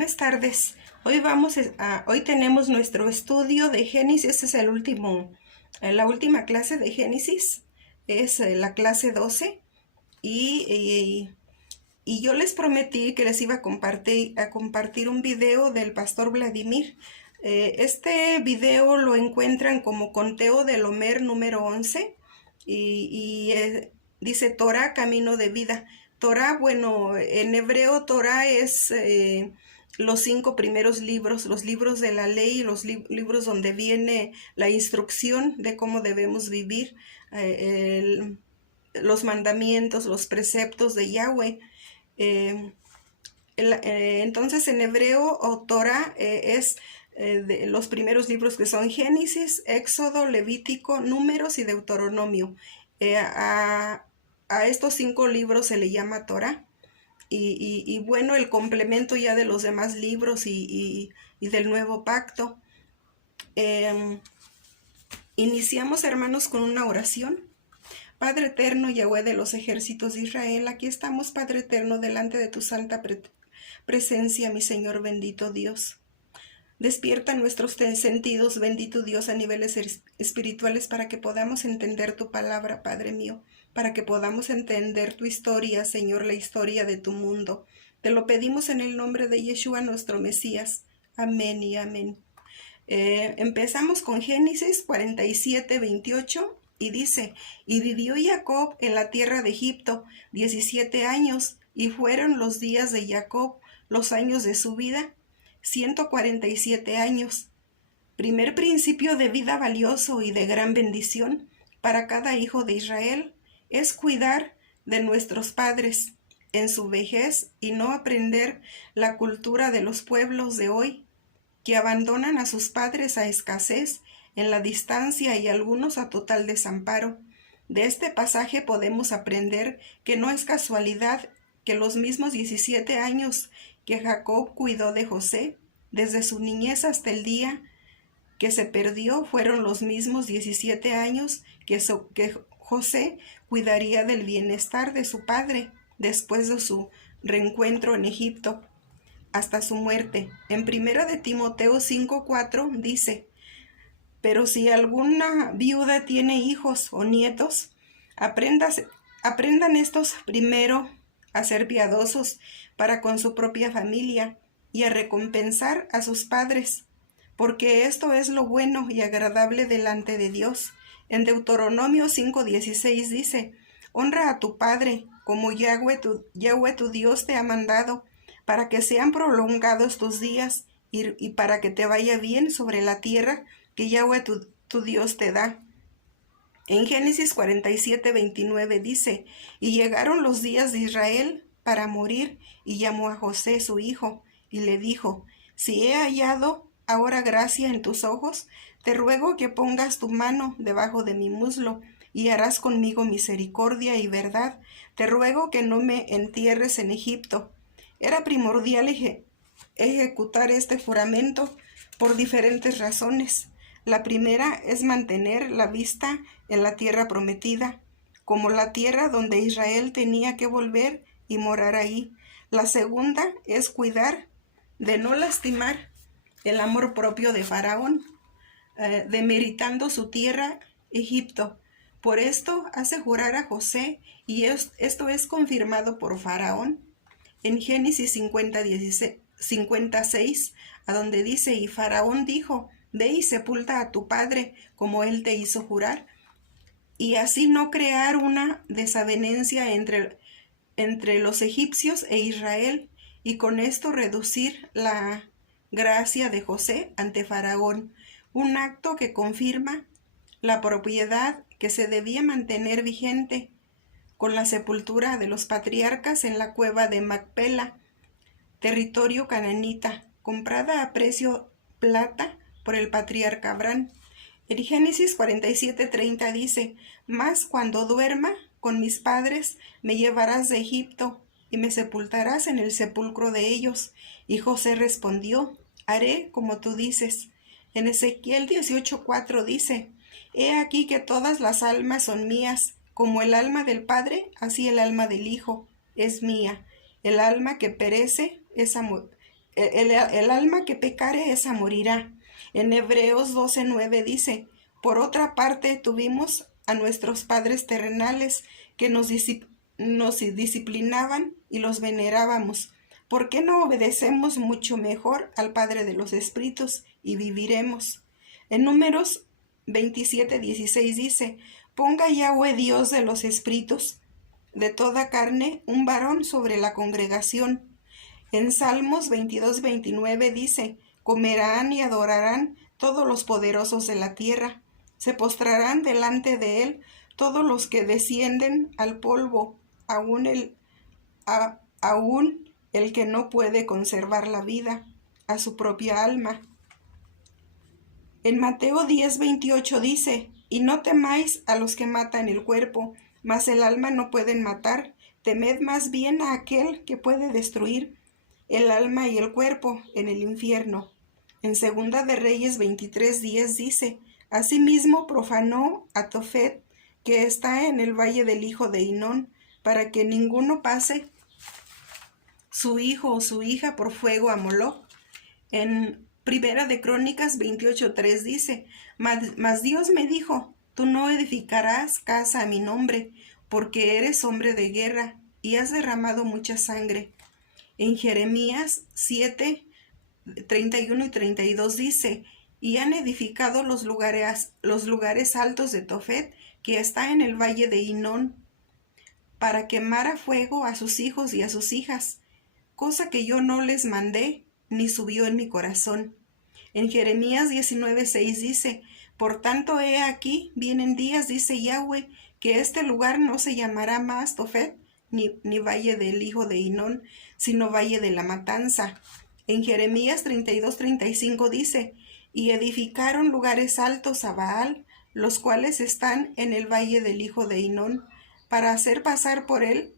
Buenas tardes. Hoy tenemos nuestro estudio de Génesis. Este es la última clase de Génesis. Es la clase 12. Y yo les prometí que les iba a compartir un video del pastor Vladimir. Este video lo encuentran como Conteo del Homer número 11. Dice Torah, camino de vida. Torah, bueno, en hebreo Torah es los 5 primeros libros, los libros de la ley, los libros donde viene la instrucción de cómo debemos vivir, los mandamientos, los preceptos de Yahweh. Entonces en hebreo o Torah es de los primeros libros que son Génesis, Éxodo, Levítico, Números y Deuteronomio. A estos 5 libros se le llama Torah. Y bueno, el complemento ya de los demás libros y del nuevo pacto. Iniciamos, hermanos, con una oración. Padre eterno, Yahweh de los ejércitos de Israel, aquí estamos, Padre eterno, delante de tu santa presencia, mi Señor bendito Dios. Despierta nuestros sentidos, bendito Dios, a niveles espirituales para que podamos entender tu palabra, Padre mío, para que podamos entender tu historia, Señor, la historia de tu mundo. Te lo pedimos en el nombre de Yeshua, nuestro Mesías. Amén y amén. Empezamos con Génesis 47:28 y dice: y vivió Jacob en la tierra de Egipto 17 años, y fueron los días de Jacob, los años de su vida, 147 años. Primer principio de vida valioso y de gran bendición para cada hijo de Israel es cuidar de nuestros padres en su vejez y no aprender la cultura de los pueblos de hoy, que abandonan a sus padres a escasez, en la distancia y algunos a total desamparo. De este pasaje podemos aprender que no es casualidad que los mismos 17 años que Jacob cuidó de José, desde su niñez hasta el día que se perdió, fueron los mismos 17 años que José cuidaría del bienestar de su padre después de su reencuentro en Egipto, hasta su muerte. En 1 de Timoteo 5:4 dice: pero si alguna viuda tiene hijos o nietos, aprendan estos primero a ser piadosos para con su propia familia y a recompensar a sus padres, porque esto es lo bueno y agradable delante de Dios. En Deuteronomio 5:16 dice: honra a tu padre como Yahweh tu Dios te ha mandado, para que sean prolongados tus días y para que te vaya bien sobre la tierra que Yahweh tu Dios te da. En Génesis 47:29 dice: y llegaron los días de Israel para morir, y llamó a José su hijo, y le dijo: si he hallado ahora gracia en tus ojos, te ruego que pongas tu mano debajo de mi muslo, y harás conmigo misericordia y verdad. Te ruego que no me entierres en Egipto. Era primordial ejecutar este juramento por diferentes razones. La primera es mantener la vista en la tierra prometida, como la tierra donde Israel tenía que volver y morar ahí. La segunda es cuidar de no lastimar el amor propio de Faraón, demeritando su tierra, Egipto. Por esto hace jurar a José, y esto es confirmado por Faraón en Génesis 56, a donde dice: y Faraón dijo: ve y sepulta a tu padre como él te hizo jurar, y así no crear una desavenencia entre los egipcios e Israel, y con esto reducir la gracia de José ante Faraón, un acto que confirma la propiedad que se debía mantener vigente con la sepultura de los patriarcas en la cueva de Macpela, territorio cananita, comprada a precio plata por el patriarca Abraham. En Génesis 47:30 dice: mas cuando duerma con mis padres, me llevarás de Egipto y me sepultarás en el sepulcro de ellos. Y José respondió: haré como tú dices. En Ezequiel 18:4 dice: he aquí que todas las almas son mías, como el alma del Padre, así el alma del Hijo es mía. El alma que perece, el alma que pecare, esa morirá. En Hebreos 12:9 dice, por otra parte tuvimos a nuestros padres terrenales que nos disciplinaban y los venerábamos. ¿Por qué no obedecemos mucho mejor al Padre de los Espíritus y viviremos? En Números 27:16 dice, ponga Yahweh Dios de los Espíritus de toda carne un varón sobre la congregación. En Salmos 22:29 dice, comerán y adorarán todos los poderosos de la tierra, se postrarán delante de él todos los que descienden al polvo, aún el que no puede conservar la vida a su propia alma. En Mateo 10:28 dice, y no temáis a los que matan el cuerpo, mas el alma no pueden matar, temed más bien a aquel que puede destruir el alma y el cuerpo en el infierno. En Segunda de Reyes 23:10 dice, asimismo profanó a Tofet, que está en el valle del hijo de Hinón, para que ninguno pase su hijo o su hija por fuego a Moloc. En Primera de Crónicas 28:3 dice, mas Dios me dijo, tú no edificarás casa a mi nombre, porque eres hombre de guerra y has derramado mucha sangre. En Jeremías 7:31 y 32 dice, y han edificado los lugares altos de Tofet, que está en el valle de Hinón, para quemar a fuego a sus hijos y a sus hijas, cosa que yo no les mandé, ni subió en mi corazón. En Jeremías 19:6 dice, por tanto he aquí, vienen días, dice Yahweh, que este lugar no se llamará más Tofet, ni valle del hijo de Hinón, sino valle de la matanza. En Jeremías 32:35 dice, y edificaron lugares altos a Baal, los cuales están en el valle del hijo de Hinón, para hacer pasar por el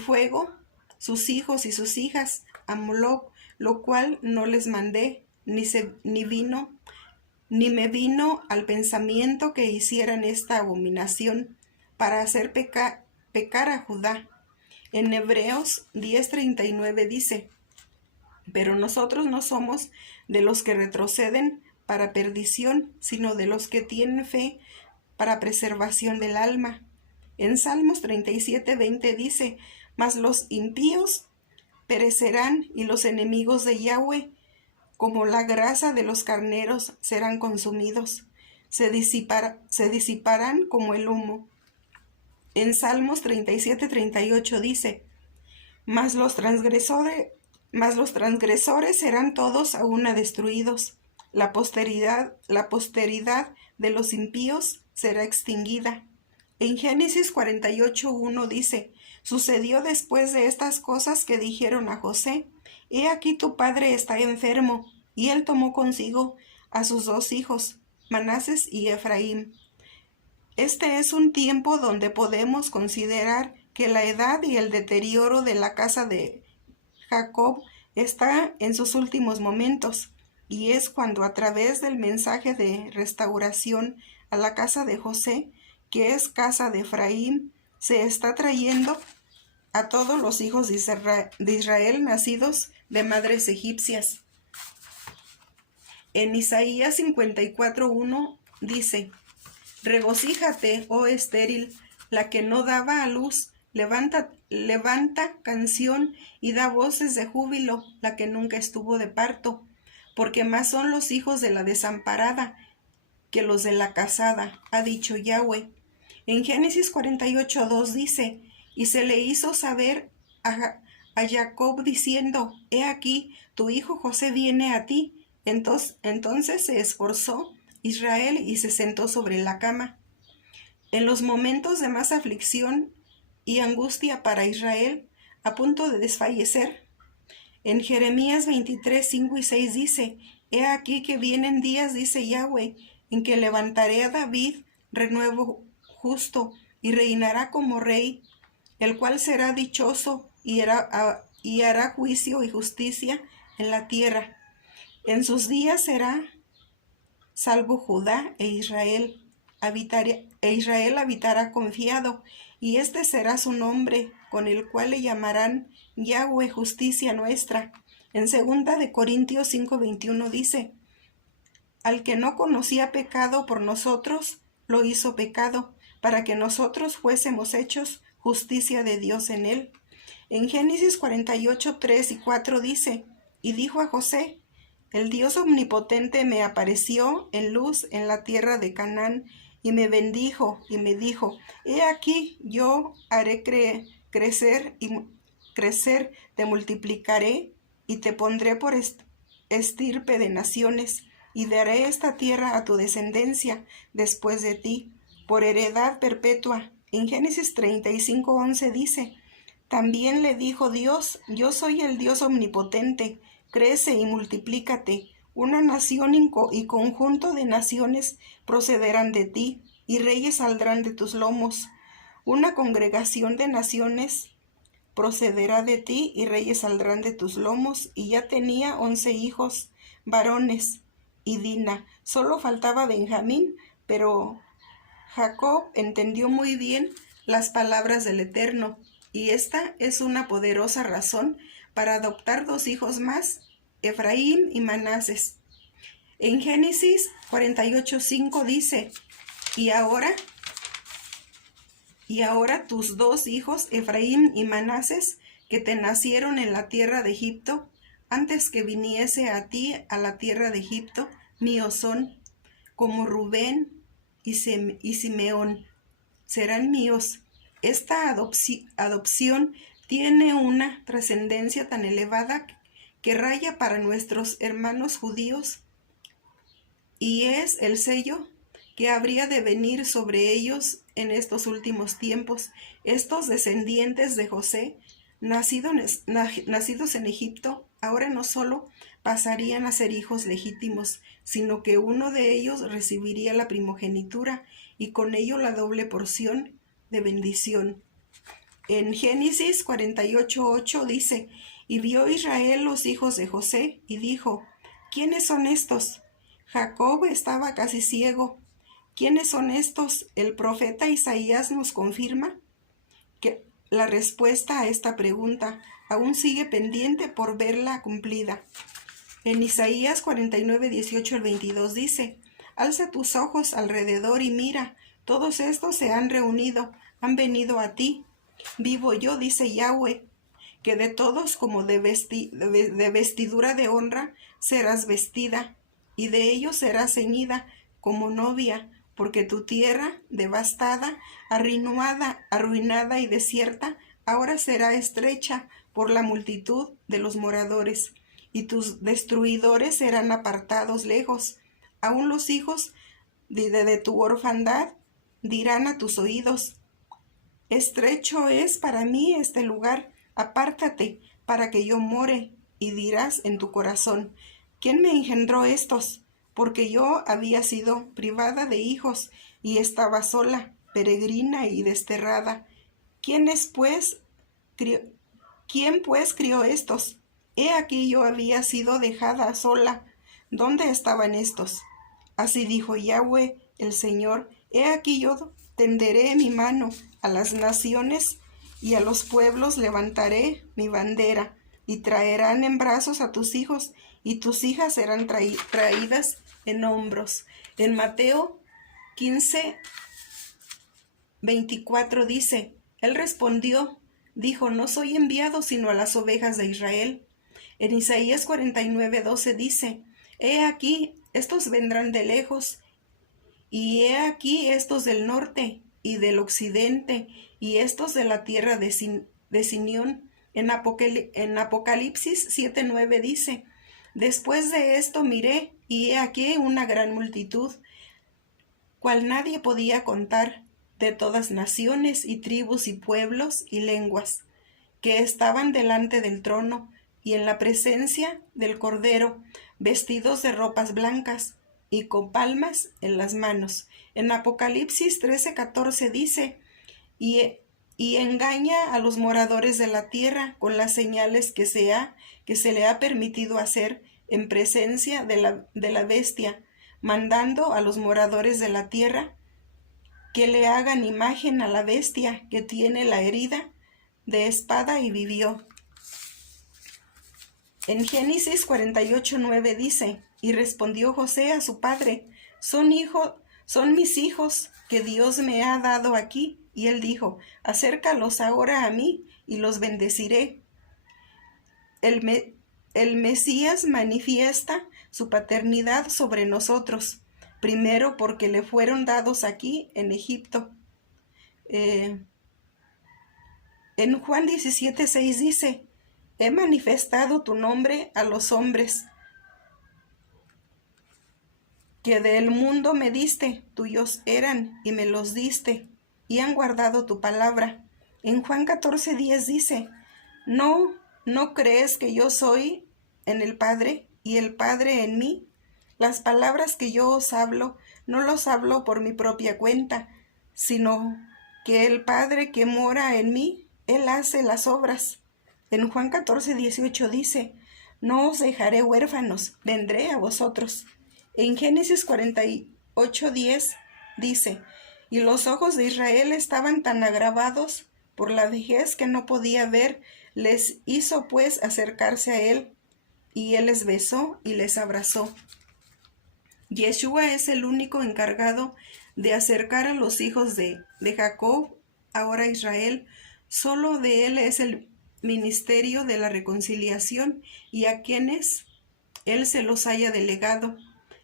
fuego sus hijos y sus hijas a Moloc, lo cual no les mandé, ni me vino al pensamiento que hicieran esta abominación para hacer pecar a Judá. En Hebreos 10:39 dice, pero nosotros no somos de los que retroceden para perdición, sino de los que tienen fe para preservación del alma. En Salmos 37:20 dice, mas los impíos perecerán y los enemigos de Yahweh, como la grasa de los carneros, serán consumidos, se disiparán como el humo. En Salmos 37:38 dice, mas los transgresores serán todos a una destruidos, la posteridad de los impíos será extinguida. En Génesis 48:1 dice, sucedió después de estas cosas que dijeron a José, he aquí tu padre está enfermo, y él tomó consigo a sus 2 hijos, Manases y Efraín. Este es un tiempo donde podemos considerar que la edad y el deterioro de la casa de Jacob está en sus últimos momentos, y es cuando a través del mensaje de restauración a la casa de José, que es casa de Efraín, se está trayendo a todos los hijos de Israel nacidos de madres egipcias. En Isaías 54:1 dice, regocíjate, oh estéril, la que no daba a luz, levanta canción y da voces de júbilo, la que nunca estuvo de parto, porque más son los hijos de la desamparada que los de la casada, ha dicho Yahweh. En Génesis 48:2 dice, y se le hizo saber a Jacob diciendo, he aquí, tu hijo José viene a ti. Entonces se esforzó Israel y se sentó sobre la cama. En los momentos de más aflicción y angustia para Israel, a punto de desfallecer, en Jeremías 23:5 y 6 dice, he aquí que vienen días, dice Yahweh, en que levantaré a David renuevo justo, y reinará como rey, el cual será dichoso y hará juicio y justicia en la tierra. En sus días será salvo Judá e Israel habitará confiado, y este será su nombre, con el cual le llamarán Yahweh, justicia nuestra. En 2 5:21 dice, al que no conocía pecado por nosotros, lo hizo pecado, para que nosotros fuésemos hechos justicia de Dios en él. En Génesis 48, 3 y 4 dice, y dijo a José, el Dios omnipotente me apareció en luz en la tierra de Canaán, y me bendijo, y me dijo, he aquí, yo haré crecer, te multiplicaré, y te pondré por estirpe de naciones, y daré esta tierra a tu descendencia después de ti, por heredad perpetua. En Génesis 35:11 dice, también le dijo Dios, yo soy el Dios omnipotente, crece y multiplícate, una nación y conjunto de naciones procederán de ti, y reyes saldrán de tus lomos. Una congregación de naciones procederá de ti, y reyes saldrán de tus lomos. Y ya tenía 11 hijos varones, y Dina. Solo faltaba Benjamín, pero Jacob entendió muy bien las palabras del Eterno, y esta es una poderosa razón para adoptar 2 hijos más, Efraín y Manases. En Génesis 48:5 dice, y ahora tus 2 hijos, Efraín y Manases, que te nacieron en la tierra de Egipto, antes que viniese a ti a la tierra de Egipto, míos son, como Rubén y Simeón, serán míos. Esta adopción tiene una trascendencia tan elevada que raya para nuestros hermanos judíos, y es el sello que habría de venir sobre ellos en estos últimos tiempos. Estos descendientes de José, nacidos en Egipto, ahora no solo pasarían a ser hijos legítimos, sino que uno de ellos recibiría la primogenitura y con ello la doble porción de bendición. En Génesis 48:8 dice, y vio Israel los hijos de José, y dijo, ¿quiénes son estos? Jacob estaba casi ciego. ¿Quiénes son estos? El profeta Isaías nos confirma que la respuesta a esta pregunta aún sigue pendiente por verla cumplida. En Isaías 49:18-22 dice, alza tus ojos alrededor y mira, todos estos se han reunido, han venido a ti. Vivo yo, dice Yahweh, que de todos como de vestidura de honra serás vestida, y de ellos serás ceñida como novia, porque tu tierra devastada, arruinada y desierta, ahora será estrecha por la multitud de los moradores, y tus destruidores serán apartados lejos. Aún los hijos de tu orfandad dirán a tus oídos, estrecho es para mí este lugar, apártate para que yo more, y dirás en tu corazón, ¿quién me engendró estos? Porque yo había sido privada de hijos, y estaba sola, peregrina y desterrada. ¿Quién pues crió estos? He aquí yo había sido dejada sola. ¿Dónde estaban estos? Así dijo Yahweh el Señor, he aquí yo tenderé mi mano a las naciones, y a los pueblos levantaré mi bandera, y traerán en brazos a tus hijos, y tus hijas serán traídas en hombros. En Mateo 15:24 dice, él respondió, dijo, no soy enviado sino a las ovejas de Israel. En Isaías 49:12 dice, he aquí, estos vendrán de lejos, y he aquí estos del norte y del occidente, y estos de la tierra de Sinión. En Apocalipsis 7:9 dice, después de esto miré, y he aquí una gran multitud, cual nadie podía contar, de todas naciones y tribus y pueblos y lenguas, que estaban delante del trono y en la presencia del Cordero, vestidos de ropas blancas y con palmas en las manos. En Apocalipsis 13:14 dice, y engaña a los moradores de la tierra con las señales que se le ha permitido hacer en presencia de la bestia, mandando a los moradores de la tierra que le hagan imagen a la bestia que tiene la herida de espada y vivió. En Génesis 48:9 dice, y respondió José a su padre, son mis hijos que Dios me ha dado aquí. Y él dijo, acércalos ahora a mí y los bendeciré. El Mesías manifiesta su paternidad sobre nosotros, primero porque le fueron dados aquí en Egipto. En Juan 17:6 dice, he manifestado tu nombre a los hombres, que del mundo me diste, tuyos eran y me los diste, y han guardado tu palabra. En Juan 14:10 dice, ¿no crees que yo soy en el Padre y el Padre en mí? Las palabras que yo os hablo, no los hablo por mi propia cuenta, sino que el Padre que mora en mí, Él hace las obras. En Juan 14:18 dice, no os dejaré huérfanos, vendré a vosotros. En Génesis 48:10 dice, y los ojos de Israel estaban tan agravados por la vejez que no podía ver, les hizo pues acercarse a él, y él les besó y les abrazó. Yeshua es el único encargado de acercar a los hijos de Jacob, ahora Israel. Solo de él es el ministerio de la reconciliación y a quienes él se los haya delegado.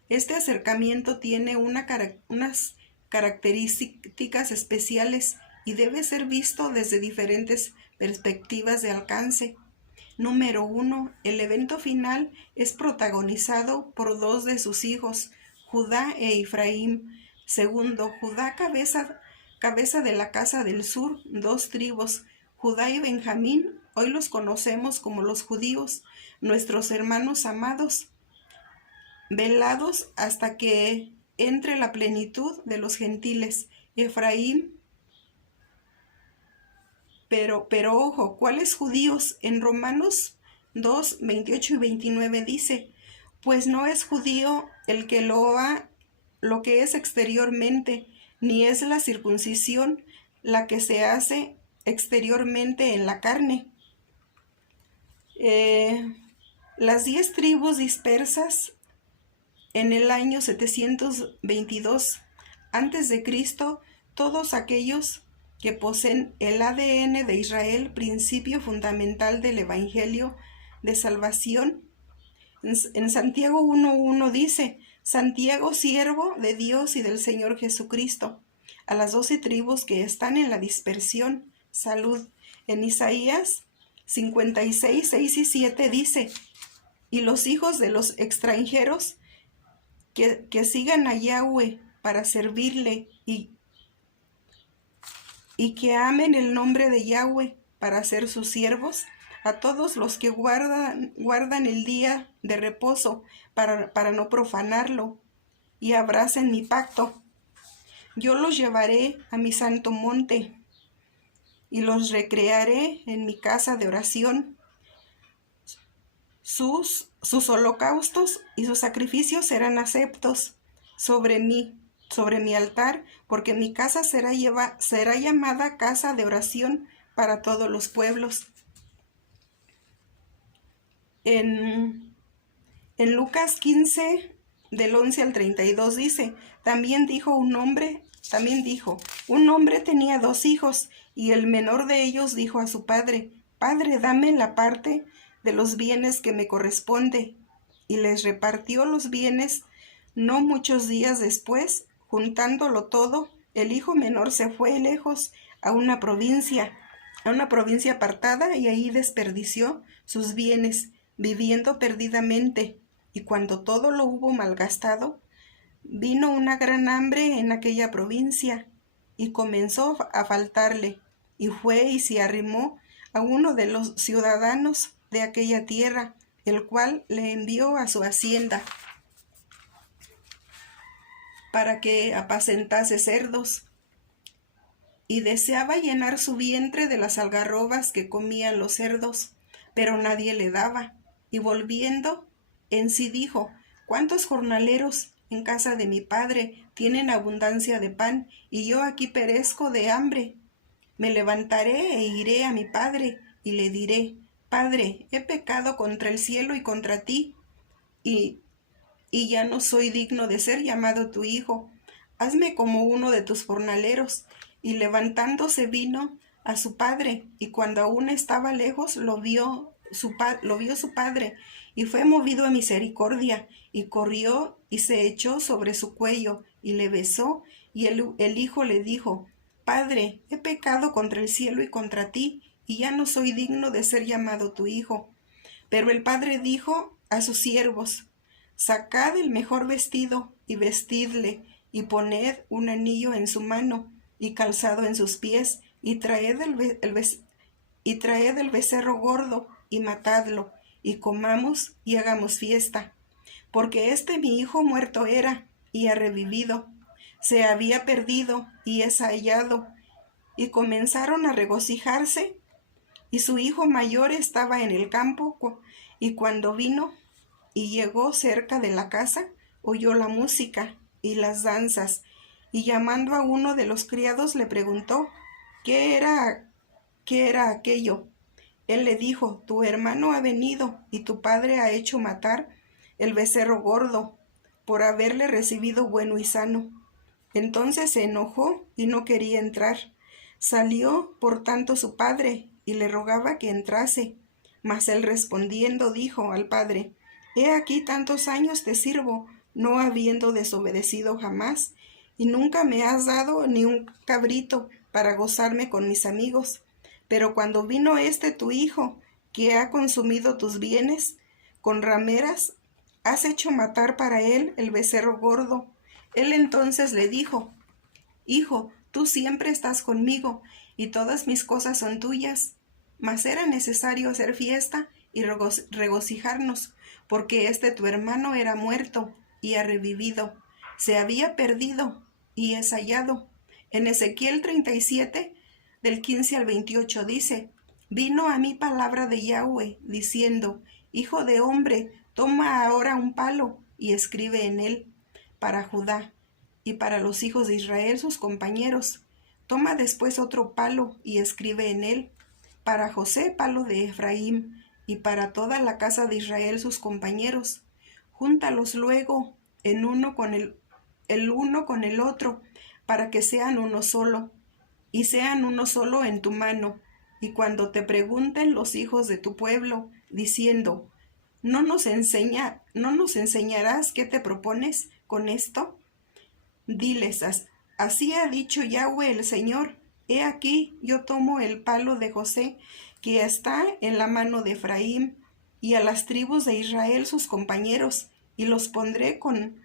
Este acercamiento tiene unas características especiales y debe ser visto desde diferentes perspectivas de alcance. Número 1. El evento final es protagonizado por dos de sus hijos, Judá e Efraín. Segundo, Judá cabeza de la casa del sur, dos tribus, Judá y Benjamín. Hoy los conocemos como los judíos, nuestros hermanos amados, velados hasta que entre la plenitud de los gentiles. Efraín. Pero ojo, ¿cuáles judíos? En Romanos 2, 28 y 29 dice, pues no es judío el que lo que es exteriormente, ni es la circuncisión la que se hace exteriormente en la carne. Las 10 tribus dispersas en el año 722 a.C., todos aquellos que poseen el ADN de Israel, principio fundamental del Evangelio de salvación. En Santiago 1:1 dice, Santiago, siervo de Dios y del Señor Jesucristo, a las 12 tribus que están en la dispersión, salud. En Isaías 56, 6 y 7 dice, y los hijos de los extranjeros que sigan a Yahweh para servirle y que amen el nombre de Yahweh para ser sus siervos, a todos los que guardan el día de reposo para no profanarlo y abracen mi pacto. Yo los llevaré a mi santo monte y los recrearé en mi casa de oración. Sus holocaustos y sus sacrificios serán aceptos sobre mi altar, porque mi casa será llamada casa de oración para todos los pueblos. En Lucas 15, del 11 al 32 dice, también dijo, un hombre tenía 2 hijos, y el menor de ellos dijo a su padre, Padre, dame la parte de los bienes que me corresponde. Y les repartió los bienes. No muchos días después, juntándolo todo, el hijo menor se fue lejos a una provincia apartada, y ahí desperdició sus bienes, viviendo perdidamente. Y cuando todo lo hubo malgastado, vino una gran hambre en aquella provincia, y comenzó a faltarle, y fue y se arrimó a uno de los ciudadanos de aquella tierra, el cual le envió a su hacienda para que apacentase cerdos, y deseaba llenar su vientre de las algarrobas que comían los cerdos, pero nadie le daba. Y volviendo en sí dijo, ¿cuántos jornaleros en casa de mi padre tienen abundancia de pan, y yo aquí perezco de hambre? Me levantaré e iré a mi padre, y le diré, Padre, he pecado contra el cielo y contra ti, y, y ya no soy digno de ser llamado tu hijo. Hazme como uno de tus jornaleros. Y levantándose vino a su padre, y cuando aún estaba lejos lo vio su padre, y fue movido a misericordia, y corrió y se echó sobre su cuello, y le besó, y el hijo le dijo: Padre, he pecado contra el cielo y contra ti, y ya no soy digno de ser llamado tu hijo. Pero el padre dijo a sus siervos: Sacad el mejor vestido y vestidle, y poned un anillo en su mano y calzado en sus pies, y traed el becerro gordo y matadlo, y comamos y hagamos fiesta. Porque mi hijo muerto era y ha revivido, se había perdido y es hallado. Y comenzaron a regocijarse. Y su hijo mayor estaba en el campo, y cuando vino y llegó cerca de la casa, oyó la música y las danzas, y llamando a uno de los criados le preguntó qué era aquello. Él le dijo: Tu hermano ha venido, y tu padre ha hecho matar el becerro gordo, por haberle recibido bueno y sano. Entonces se enojó y no quería entrar. Salió, por tanto, su padre, y le rogaba que entrase. Mas él respondiendo dijo al padre: He aquí tantos años te sirvo, no habiendo desobedecido jamás, y nunca me has dado ni un cabrito para gozarme con mis amigos. Pero cuando vino tu hijo, que ha consumido tus bienes, con rameras has hecho matar para él el becerro gordo. Él entonces le dijo: Hijo, tú siempre estás conmigo, y todas mis cosas son tuyas. Mas era necesario hacer fiesta y regocijarnos, porque tu hermano era muerto y ha revivido, se había perdido y es hallado. En Ezequiel 37, del 15 al 28 dice: Vino a mí palabra de Yahweh, diciendo: Hijo de hombre, toma ahora un palo y escribe en él para Judá y para los hijos de Israel sus compañeros. Toma después otro palo y escribe en él para José, palo de Efraín, y para toda la casa de Israel sus compañeros. Júntalos luego el uno con el otro, para que sean uno solo, y sean uno solo en tu mano. Y cuando te pregunten los hijos de tu pueblo, diciendo: ¿No nos enseñarás qué te propones con esto? Diles: Así ha dicho Yahweh el Señor: He aquí, yo tomo el palo de José, que está en la mano de Efraín, y a las tribus de Israel sus compañeros, y los pondré con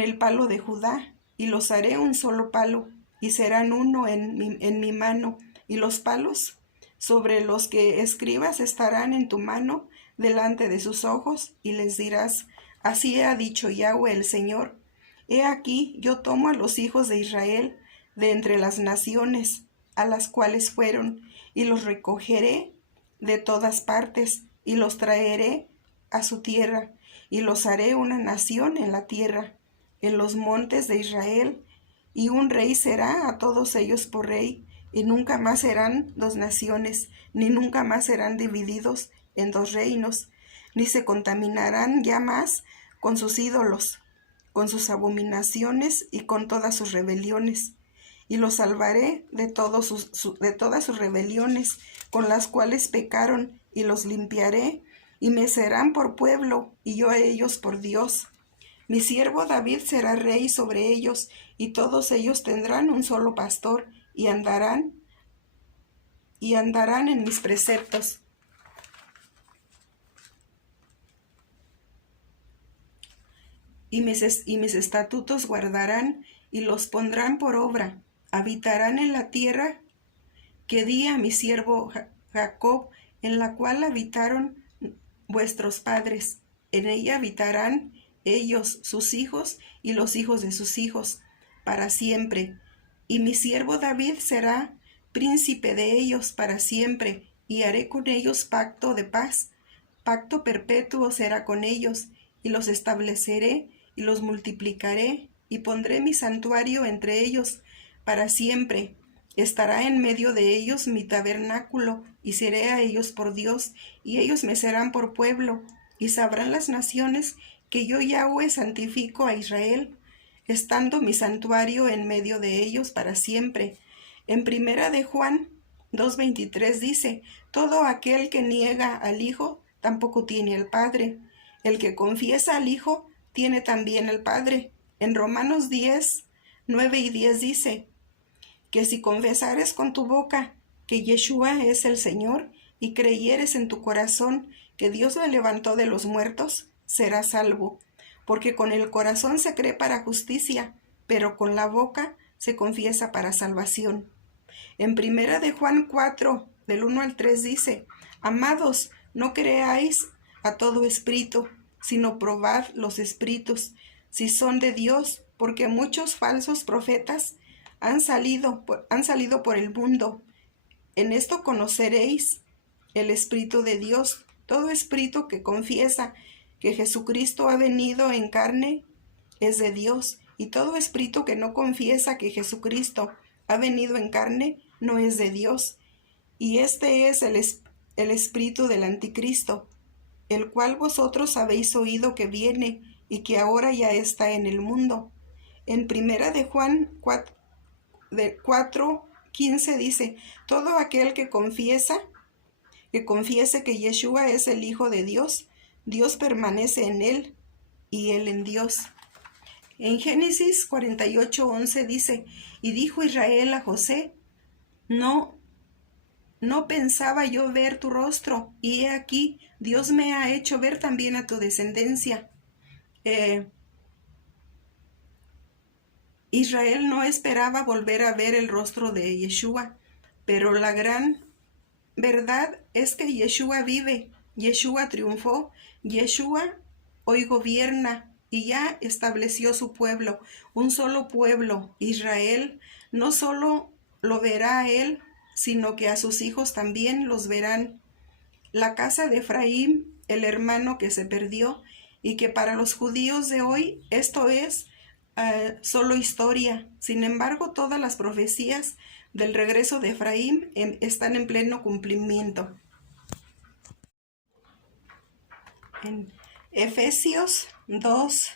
el palo de Judá, y los haré un solo palo, y serán uno en mi mano, y los palos sobre los que escribas estarán en tu mano delante de sus ojos, y les dirás: Así ha dicho Yahweh el Señor: He aquí, yo tomo a los hijos de Israel de entre las naciones a las cuales fueron, y los recogeré de todas partes, y los traeré a su tierra, y los haré una nación en la tierra, en los montes de Israel, y un rey será a todos ellos por rey, y nunca más serán dos naciones, ni nunca más serán divididos en dos reinos, ni se contaminarán ya más con sus ídolos, con sus abominaciones y con todas sus rebeliones. Y los salvaré de todas sus rebeliones con las cuales pecaron, y los limpiaré, y me serán por pueblo, y yo a ellos por Dios. Mi siervo David será rey sobre ellos, y todos ellos tendrán un solo pastor, y andarán en mis preceptos. Y mis estatutos guardarán, y los pondrán por obra. Habitarán en la tierra que di a mi siervo Jacob, en la cual habitaron vuestros padres. En ella habitarán ellos, sus hijos, y los hijos de sus hijos, para siempre. Y mi siervo David será príncipe de ellos para siempre, y haré con ellos pacto de paz. Pacto perpetuo será con ellos, y los estableceré, y los multiplicaré, y pondré mi santuario entre ellos para siempre, Estará en medio de ellos mi tabernáculo, y seré a ellos por Dios, y ellos me serán por pueblo, y sabrán las naciones que yo Yahweh santifico a Israel, estando mi santuario en medio de ellos para siempre. En primera de Juan 2:23 dice, todo aquel que niega al Hijo tampoco tiene al Padre. El que confiesa al Hijo tiene también al Padre. En Romanos 10:9 y 10 dice, que si confesares con tu boca que Yeshua es el Señor y creyeres en tu corazón que Dios le levantó de los muertos, serás salvo. Porque con el corazón se cree para justicia, pero con la boca se confiesa para salvación. En primera de Juan 4, del 1 al 3 dice, amados, no creáis a todo espíritu, sino probad los espíritus, si son de Dios, porque muchos falsos profetas han salido por el mundo. En esto conoceréis el Espíritu de Dios. Todo espíritu que confiesa que Jesucristo ha venido en carne es de Dios, y todo espíritu que no confiesa que Jesucristo ha venido en carne no es de Dios. Y este es el espíritu del anticristo, el cual vosotros habéis oído que viene y que ahora ya está en el mundo. En primera de Juan 4:15 dice, todo aquel que confiese que Yeshua es el Hijo de Dios, Dios permanece en él y él en Dios. En Génesis 48:11 dice, y dijo Israel a José, no pensaba yo ver tu rostro, y he aquí, Dios me ha hecho ver también a tu descendencia. Israel no esperaba volver a ver el rostro de Yeshua, pero la gran verdad es que Yeshua vive, Yeshua triunfó, Yeshua hoy gobierna y ya estableció su pueblo, un solo pueblo. Israel no solo lo verá a él, sino que a sus hijos también los verán. La casa de Efraín, el hermano que se perdió, y que para los judíos de hoy esto es solo historia. Sin embargo, todas las profecías del regreso de Efraín están en pleno cumplimiento. En Efesios 2,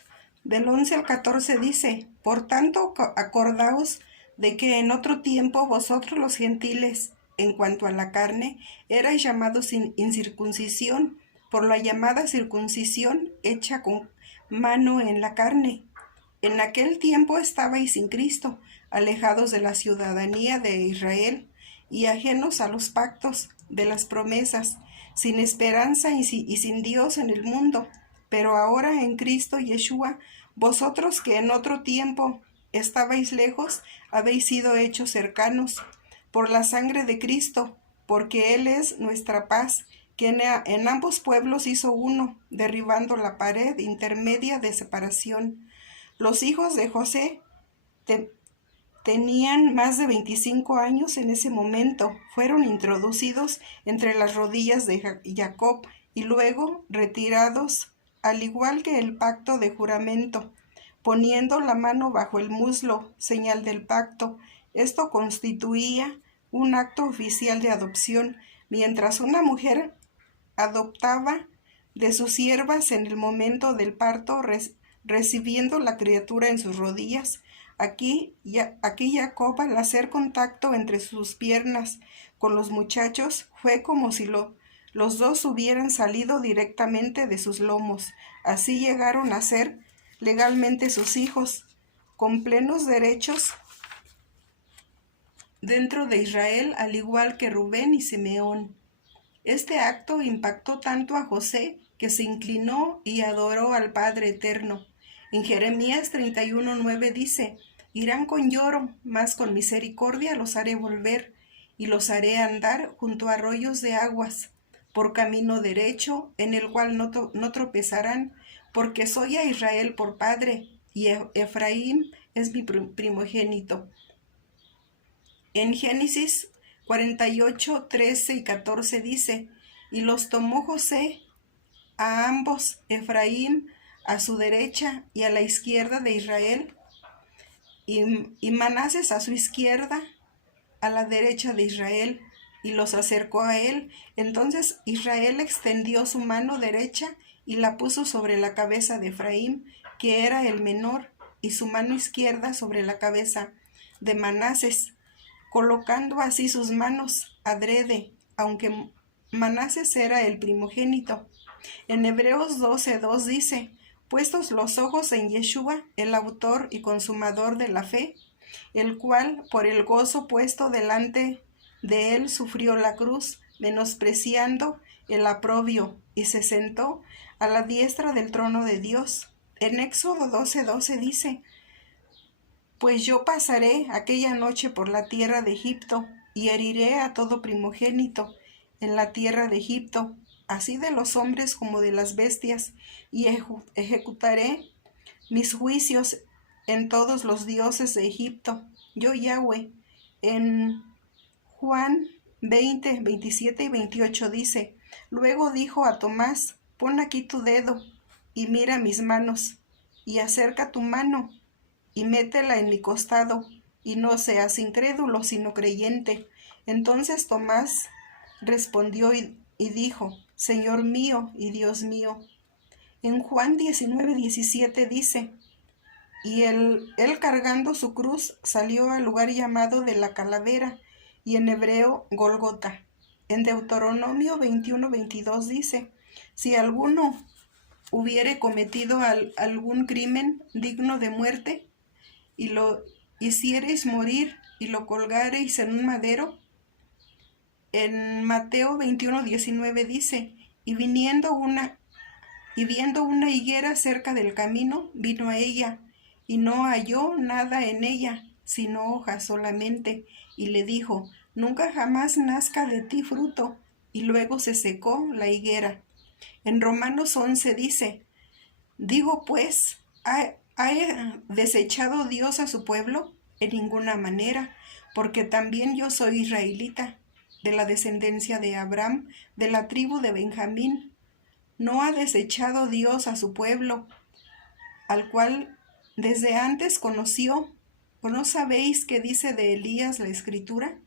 del 11 al 14 dice, por tanto, acordaos de que en otro tiempo vosotros los gentiles, en cuanto a la carne, erais llamados incircuncisión, por la llamada circuncisión hecha con mano en la carne. En aquel tiempo estabais sin Cristo, alejados de la ciudadanía de Israel y ajenos a los pactos de las promesas, sin esperanza y sin Dios en el mundo. Pero ahora en Cristo Yeshua, vosotros que en otro tiempo estabais lejos, habéis sido hechos cercanos por la sangre de Cristo, porque Él es nuestra paz, quien en ambos pueblos hizo uno, derribando la pared intermedia de separación. Los hijos de José tenían más de 25 años en ese momento. Fueron introducidos entre las rodillas de Jacob y luego retirados, al igual que el pacto de juramento, poniendo la mano bajo el muslo, señal del pacto. Esto constituía un acto oficial de adopción, mientras una mujer adoptaba de sus siervas en el momento del parto, recibiendo la criatura en sus rodillas. Aquí Jacob, al hacer contacto entre sus piernas con los muchachos, fue como si los dos hubieran salido directamente de sus lomos. Así llegaron a ser legalmente sus hijos, con plenos derechos dentro de Israel, al igual que Rubén y Simeón. Este acto impactó tanto a José que se inclinó y adoró al Padre Eterno. En Jeremías 31:9 dice, irán con lloro, mas con misericordia los haré volver, y los haré andar junto a arroyos de aguas, por camino derecho, en el cual no tropezarán, porque soy a Israel por padre, y Efraín es mi primogénito. En Génesis 48:13 y 14 dice, y los tomó José a ambos, Efraín a su derecha y a la izquierda de Israel, y Manases a su izquierda, a la derecha de Israel, y los acercó a él. Entonces Israel extendió su mano derecha y la puso sobre la cabeza de Efraín, que era el menor, y su mano izquierda sobre la cabeza de Manases, colocando así sus manos adrede, aunque Manases era el primogénito. En Hebreos 12:2 dice: puestos los ojos en Yeshua, el autor y consumador de la fe, el cual por el gozo puesto delante de él sufrió la cruz, menospreciando el oprobio, y se sentó a la diestra del trono de Dios. En Éxodo 12:12 dice: pues yo pasaré aquella noche por la tierra de Egipto, y heriré a todo primogénito en la tierra de Egipto, así de los hombres como de las bestias, y ejecutaré mis juicios en todos los dioses de Egipto. Yo Yahweh. En Juan 20:27 y 28 dice: luego dijo a Tomás: pon aquí tu dedo y mira mis manos, y acerca tu mano y métela en mi costado, y no seas incrédulo, sino creyente. Entonces Tomás respondió y dijo: Señor mío y Dios mío. En Juan 19:17 dice: y él cargando su cruz salió al lugar llamado de la calavera, y en hebreo Golgota. En Deuteronomio 21:22 dice: si alguno hubiere cometido algún crimen digno de muerte, y lo hiciereis morir, y lo colgareis en un madero. En Mateo 21:19 dice: y viendo una higuera cerca del camino, vino a ella, y no halló nada en ella, sino hojas solamente, y le dijo: nunca jamás nazca de ti fruto. Y luego se secó la higuera. En Romanos 11 dice: digo pues, ¿ha desechado Dios a su pueblo? En ninguna manera, porque también yo soy israelita, de la descendencia de Abraham, de la tribu de Benjamín. ¿No ha desechado Dios a su pueblo, al cual desde antes conoció? ¿O no sabéis qué dice de Elías la Escritura?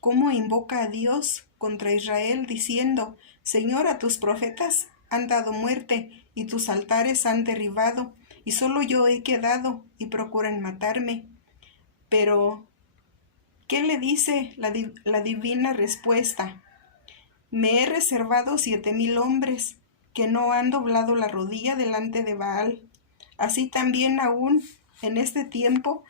¿Cómo invoca a Dios contra Israel, diciendo: Señor, a tus profetas han dado muerte, y tus altares han derribado, y solo yo he quedado, y procuran matarme? Pero, ¿qué le dice la divina respuesta? Me he reservado 7,000 hombres, que no han doblado la rodilla delante de Baal. Así también aún en este tiempo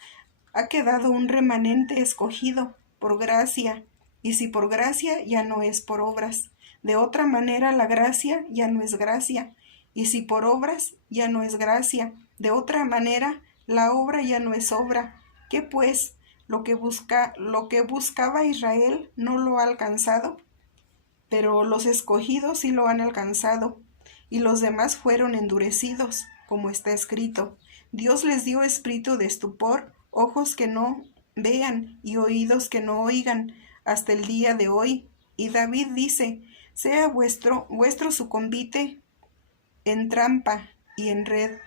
ha quedado un remanente escogido por gracia, y si por gracia, ya no es por obras. De otra manera la gracia ya no es gracia, y si por obras, ya no es gracia. De otra manera la obra ya no es obra. ¿Qué pues? Lo que buscaba Israel no lo ha alcanzado, pero los escogidos sí lo han alcanzado, y los demás fueron endurecidos, como está escrito: Dios les dio espíritu de estupor, ojos que no vean y oídos que no oigan, hasta el día de hoy. Y David dice: sea vuestro su convite en trampa y en red,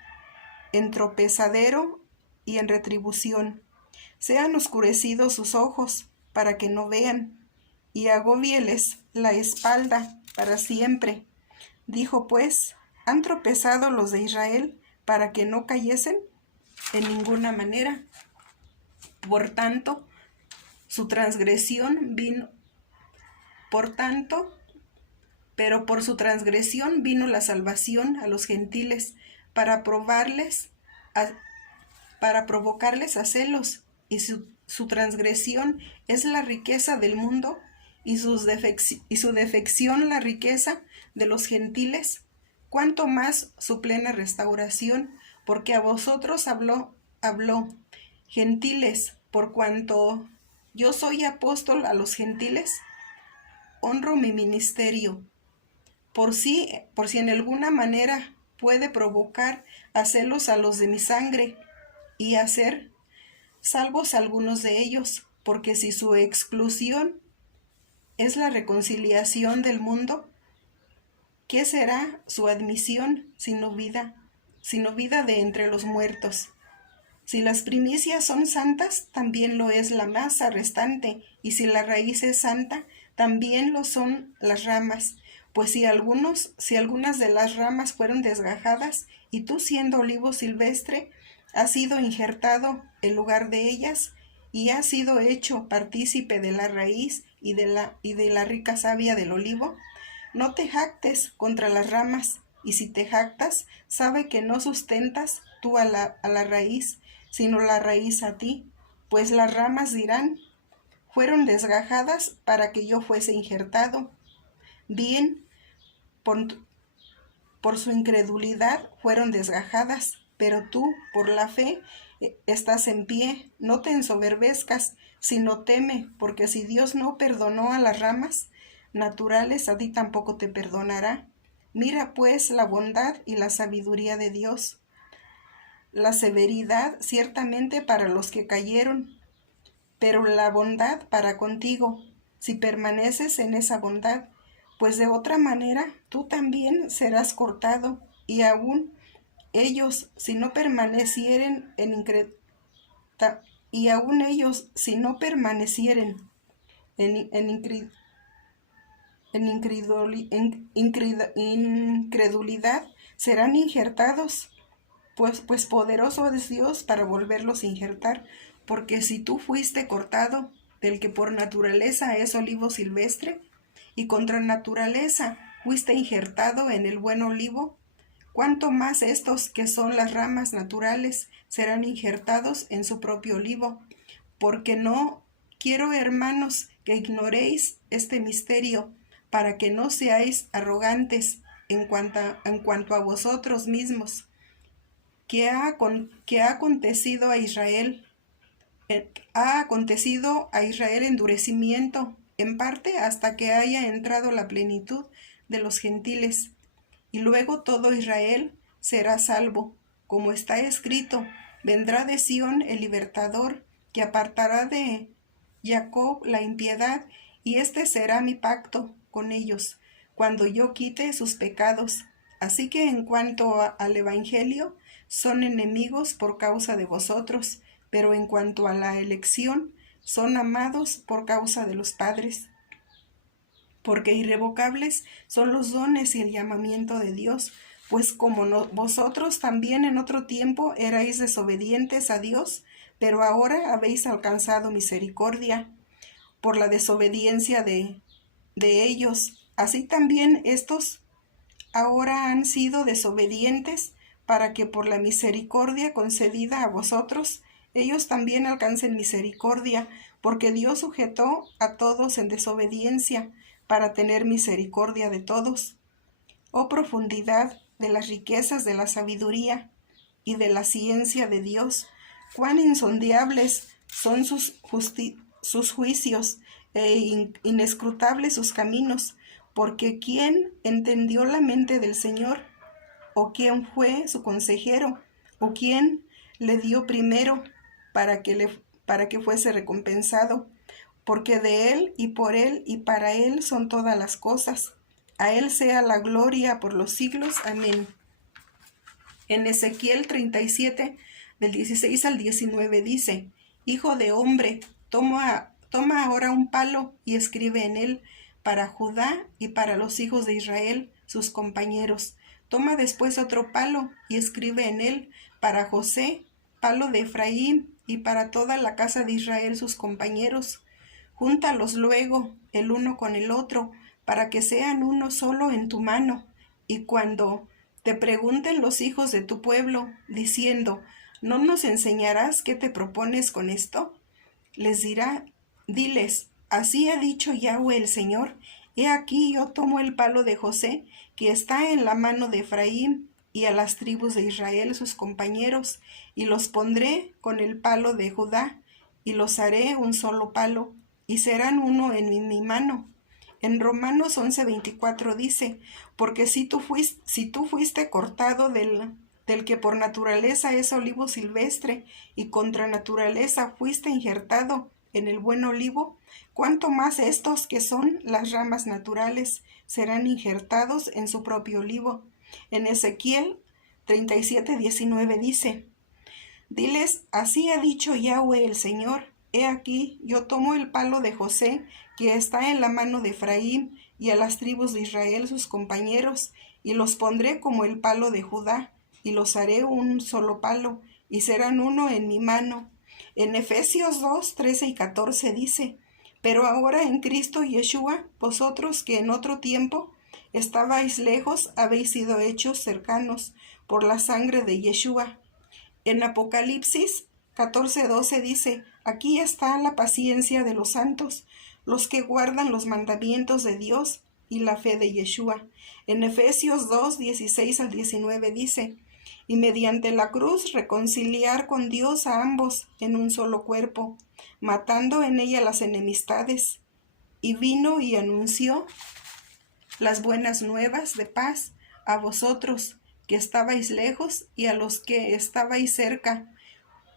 en tropezadero y en retribución. Sean oscurecidos sus ojos, para que no vean, y agóbieles la espalda para siempre. Dijo pues: ¿han tropezado los de Israel para que no cayesen? En ninguna manera. Por tanto, pero por su transgresión vino la salvación a los gentiles, para provocarles a celos, y su transgresión es la riqueza del mundo, y su defección la riqueza de los gentiles. Cuanto más su plena restauración, porque a vosotros habló, gentiles, por cuanto yo soy apóstol a los gentiles, honro mi ministerio, por si en alguna manera puede provocar a celos a los de mi sangre, y hacer salvos algunos de ellos, porque si su exclusión es la reconciliación del mundo, ¿qué será su admisión sino vida de entre los muertos? Si las primicias son santas, también lo es la masa restante, y si la raíz es santa, también lo son las ramas. Pues si algunas de las ramas fueron desgajadas, y tú siendo olivo silvestre, has sido injertado en lugar de ellas, y has sido hecho partícipe de la raíz y de la rica savia del olivo, no te jactes contra las ramas, y si te jactas, sabe que no sustentas tú a la raíz, sino la raíz a ti, pues las ramas dirán, fueron desgajadas para que yo fuese injertado. Bien, por su incredulidad fueron desgajadas, pero tú, por la fe, estás en pie. No te ensoberbezcas, sino teme, porque si Dios no perdonó a las ramas naturales, a ti tampoco te perdonará. Mira pues la bondad y la sabiduría de Dios, la severidad ciertamente para los que cayeron, pero la bondad para contigo, si permaneces en esa bondad, pues de otra manera tú también serás cortado, y aún ellos, si no permanecieren incredulidad, serán injertados, pues poderoso es Dios para volverlos a injertar, porque si tú fuiste cortado del que por naturaleza es olivo silvestre, y contra naturaleza fuiste injertado en el buen olivo, cuánto más estos que son las ramas naturales serán injertados en su propio olivo. Porque no quiero, hermanos, que ignoréis este misterio, para que no seáis arrogantes en cuanto a vosotros mismos, que ha acontecido a Israel. Ha acontecido a Israel endurecimiento, en parte hasta que haya entrado la plenitud de los gentiles, y luego todo Israel será salvo, como está escrito, vendrá de Sión el libertador, que apartará de Jacob la impiedad, y este será mi pacto con ellos, cuando yo quite sus pecados. Así que en cuanto al Evangelio, son enemigos por causa de vosotros, pero en cuanto a la elección, son amados por causa de los padres. Porque irrevocables son los dones y el llamamiento de Dios, pues como vosotros también en otro tiempo erais desobedientes a Dios, pero ahora habéis alcanzado misericordia por la desobediencia de ellos. Así también estos ahora han sido desobedientes, para que por la misericordia concedida a vosotros, ellos también alcancen misericordia, porque Dios sujetó a todos en desobediencia, para tener misericordia de todos. Oh profundidad de las riquezas de la sabiduría y de la ciencia de Dios, cuán insondables son sus juicios e inescrutables sus caminos, porque ¿quién entendió la mente del Señor? ¿O quién fue su consejero? ¿O quién le dio primero para que fuese recompensado? Porque de Él y para Él son todas las cosas. A Él sea la gloria por los siglos. Amén. En Ezequiel 37, del 16 al 19 dice, Hijo de hombre, toma ahora un palo y escribe en él para Judá y para los hijos de Israel, sus compañeros. Toma después otro palo y escribe en él para José, palo de Efraín, y para toda la casa de Israel, sus compañeros. Júntalos luego el uno con el otro, para que sean uno solo en tu mano. Y cuando te pregunten los hijos de tu pueblo, diciendo, ¿no nos enseñarás qué te propones con esto? Diles, así ha dicho Yahweh el Señor, he aquí yo tomo el palo de José, que está en la mano de Efraín, y a las tribus de Israel sus compañeros, y los pondré con el palo de Judá, y los haré un solo palo, y serán uno en mi mano. En Romanos 11:24 dice, porque si tú fuiste cortado del que por naturaleza es olivo silvestre, y contra naturaleza fuiste injertado en el buen olivo, cuánto más estos que son las ramas naturales serán injertados en su propio olivo. En Ezequiel 37:19 dice, Diles, así ha dicho Yahweh el Señor. He aquí, yo tomo el palo de José, que está en la mano de Efraín, y a las tribus de Israel sus compañeros, y los pondré como el palo de Judá, y los haré un solo palo, y serán uno en mi mano. En Efesios 2, 13 y 14 dice, pero ahora en Cristo Yeshua, vosotros que en otro tiempo estabais lejos, habéis sido hechos cercanos por la sangre de Yeshua. En Apocalipsis 14:12 dice, aquí está la paciencia de los santos, los que guardan los mandamientos de Dios y la fe de Yeshua. En Efesios 2:16 al 19 dice, y mediante la cruz reconciliar con Dios a ambos en un solo cuerpo, matando en ella las enemistades. Y vino y anunció las buenas nuevas de paz a vosotros que estabais lejos y a los que estabais cerca,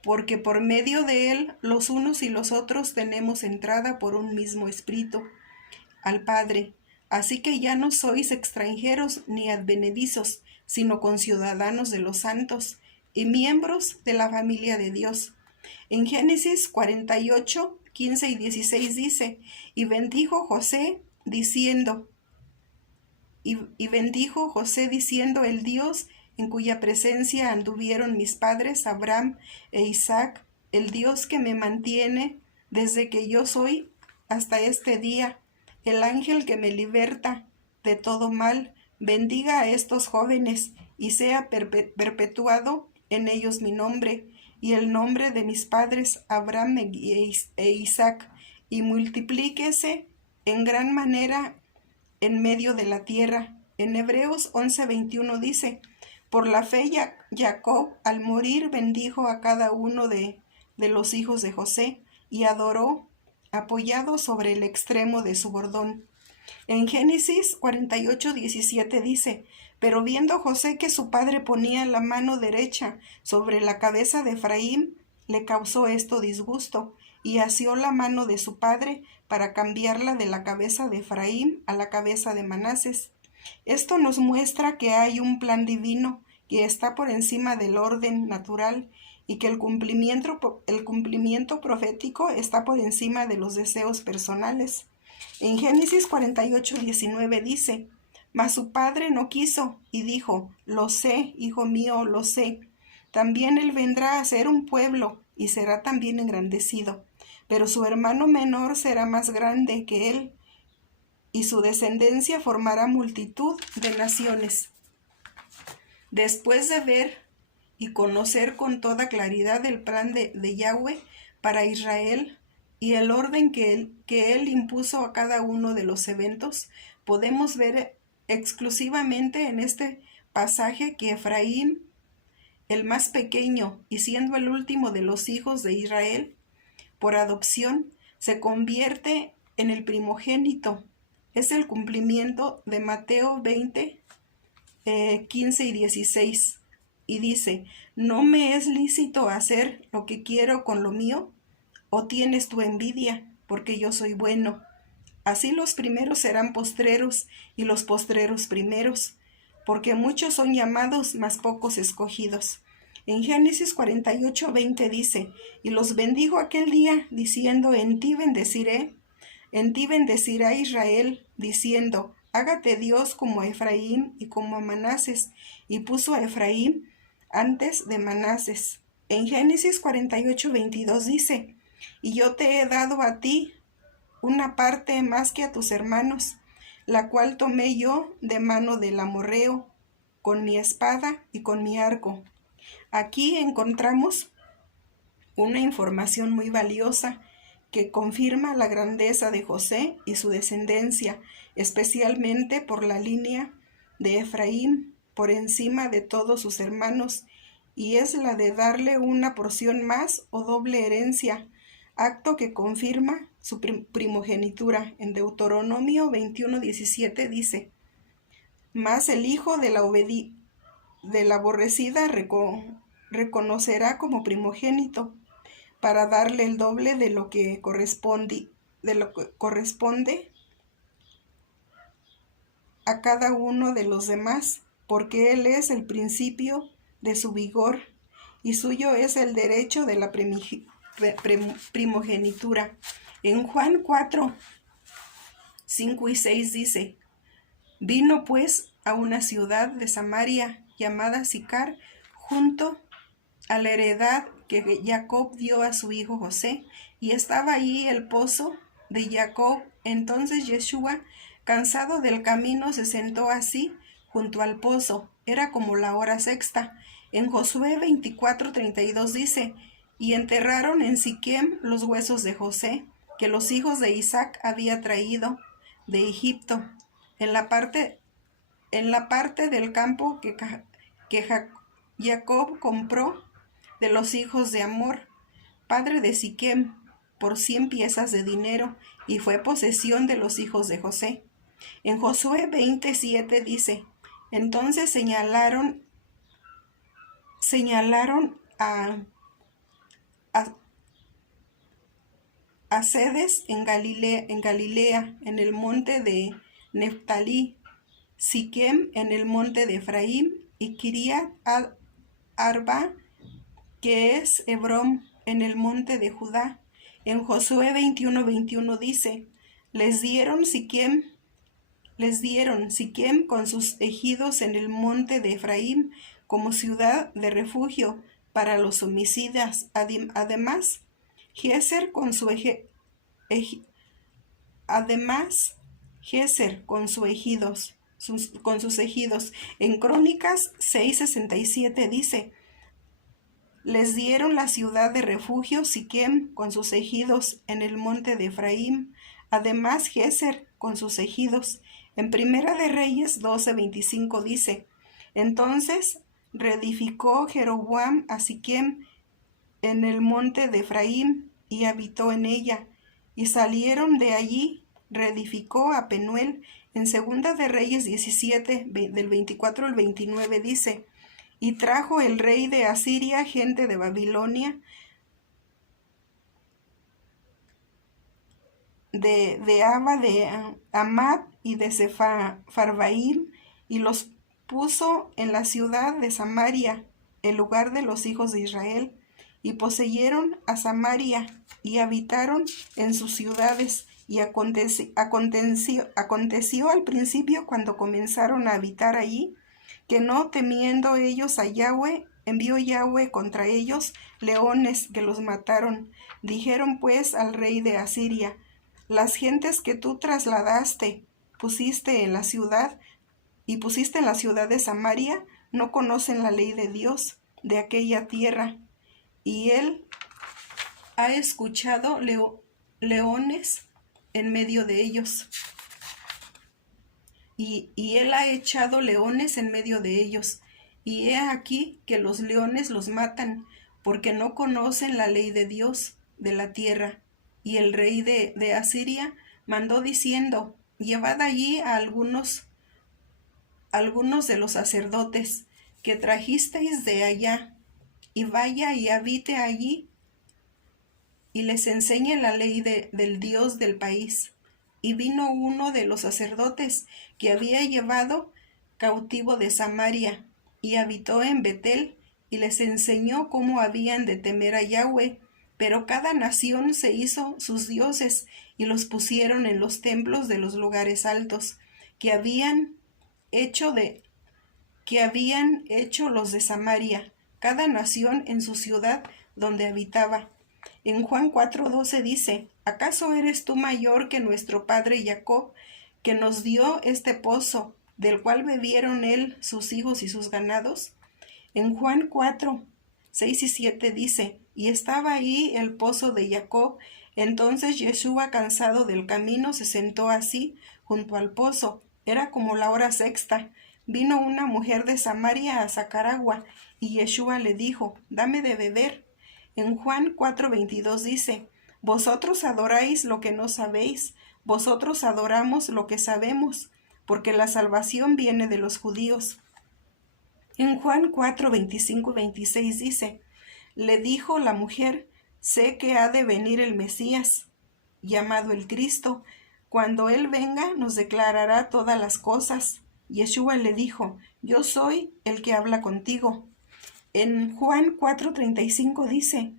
porque por medio de él los unos y los otros tenemos entrada por un mismo espíritu al Padre. Así que ya no sois extranjeros ni advenedizos, sino conciudadanos de los santos y miembros de la familia de Dios. En Génesis 48, 15 y 16 dice, y bendijo José diciendo, el Dios en cuya presencia anduvieron mis padres Abraham e Isaac, el Dios que me mantiene desde que yo soy hasta este día, el ángel que me liberta de todo mal, bendiga a estos jóvenes y sea perpetuado en ellos mi nombre y el nombre de mis padres Abraham e Isaac, y multiplíquese en gran manera en medio de la tierra. En Hebreos 11:21 dice, por la fe Jacob al morir bendijo a cada uno de los hijos de José y adoró apoyado sobre el extremo de su bordón. En Génesis 48:17 dice, pero viendo José que su padre ponía la mano derecha sobre la cabeza de Efraín, le causó esto disgusto, y asió la mano de su padre para cambiarla de la cabeza de Efraín a la cabeza de Manases. Esto nos muestra que hay un plan divino que está por encima del orden natural y que el cumplimiento profético está por encima de los deseos personales. En Génesis 48:19 dice, mas su padre no quiso y dijo, lo sé, hijo mío, lo sé. También él vendrá a ser un pueblo y será también engrandecido, pero su hermano menor será más grande que él y su descendencia formará multitud de naciones. Después de ver y conocer con toda claridad el plan de Yahweh para Israel y el orden que él impuso a cada uno de los eventos, podemos ver exclusivamente en este pasaje que Efraín, el más pequeño y siendo el último de los hijos de Israel, por adopción, se convierte en el primogénito. Es el cumplimiento de Mateo 20, 15 y 16. Y dice, ¿no me es lícito hacer lo que quiero con lo mío? ¿O tienes tu envidia, porque yo soy bueno? Así los primeros serán postreros, y los postreros primeros, porque muchos son llamados, mas pocos escogidos. En Génesis 48:20 dice, y los bendijo aquel día, diciendo, en ti bendecirá Israel, diciendo, hágate Dios como a Efraín y como a Manases, y puso a Efraín antes de Manases. En Génesis 48:22 dice, y yo te he dado a ti una parte más que a tus hermanos, la cual tomé yo de mano del amorreo, con mi espada y con mi arco. Aquí encontramos una información muy valiosa que confirma la grandeza de José y su descendencia, especialmente por la línea de Efraín, por encima de todos sus hermanos, y es la de darle una porción más o doble herencia, acto que confirma su primogenitura. En Deuteronomio 21:17 dice, mas el hijo de la aborrecida reconocerá como primogénito, para darle el doble de lo que corresponde a cada uno de los demás, porque él es el principio de su vigor y suyo es el derecho de la primogenitura. En Juan 4, 5 y 6 dice: Vino pues a una ciudad de Samaria llamada Sicar, junto a la heredad que Jacob dio a su hijo José, y estaba allí el pozo de Jacob. Entonces Yeshua, cansado del camino, se sentó así junto al pozo. Era como la hora sexta. En Josué 24:32 dice: Y enterraron en Siquem los huesos de José, que los hijos de Isaac había traído de Egipto, en la parte del campo que Jacob compró de los hijos de Amor, padre de Siquem, por 100 piezas de dinero, y fue posesión de los hijos de José. En Josué 27 dice: Entonces señalaron a Cedes en Galilea, en el monte de Neftalí, Siquem en el monte de Efraín, y Kiriat Arba, que es Hebrón, en el monte de Judá. En Josué 21:21 dice: Les dieron Siquem con sus ejidos en el monte de Efraín como ciudad de refugio para los homicidas. Además, Geser con sus ejidos. En Crónicas 6:67 dice: Les dieron la ciudad de refugio Siquem con sus ejidos en el monte de Efraín, además Geser con sus ejidos. En Primera de Reyes 12:25 dice: Entonces reedificó Jeroboam a Siquem en el monte de Efraín y habitó en ella, y salieron de allí. Reedificó a Penuel. En Segunda de Reyes 17, del 24 al 29 dice: Y trajo el rey de Asiria gente de Babilonia, de Aba, de Amad y de Sepharvaim, y los puso en la ciudad de Samaria, el lugar de los hijos de Israel, y poseyeron a Samaria, y habitaron en sus ciudades. Y aconteció al principio, cuando comenzaron a habitar allí, que no temiendo ellos a Yahweh, envió Yahweh contra ellos leones que los mataron. Dijeron pues al rey de Asiria: Las gentes que tú trasladaste, pusiste en la ciudad de Samaria, no conocen la ley de Dios de aquella tierra, y él ha escuchado leones en medio de ellos. Y él ha echado leones en medio de ellos. Y he aquí que los leones los matan, porque no conocen la ley de Dios de la tierra. Y el rey de Asiria mandó diciendo: Llevad allí a algunos de los sacerdotes que trajisteis de allá, y vaya y habite allí, y les enseñe la ley del Dios del país. Y vino uno de los sacerdotes que había llevado cautivo de Samaria, y habitó en Betel, y les enseñó cómo habían de temer a Yahweh. Pero cada nación se hizo sus dioses, y los pusieron en los templos de los lugares altos, que habían hecho los de Samaria, cada nación en su ciudad donde habitaba. En Juan 4:12 dice: ¿Acaso eres tú mayor que nuestro padre Jacob, que nos dio este pozo, del cual bebieron él, sus hijos y sus ganados? En Juan 4:6 y 7 dice: Y estaba ahí el pozo de Jacob. Entonces Yeshua, cansado del camino, se sentó así junto al pozo. Era como la hora sexta. Vino una mujer de Samaria a sacar agua, y Yeshua le dijo: Dame de beber. En Juan 4:22 dice: Vosotros adoráis lo que no sabéis, vosotros adoramos lo que sabemos, porque la salvación viene de los judíos. En Juan 4:25 y 26 dice: Le dijo la mujer: Sé que ha de venir el Mesías, llamado el Cristo. Cuando él venga, nos declarará todas las cosas. Yeshua le dijo: Yo soy el que habla contigo. En Juan 4:35 dice,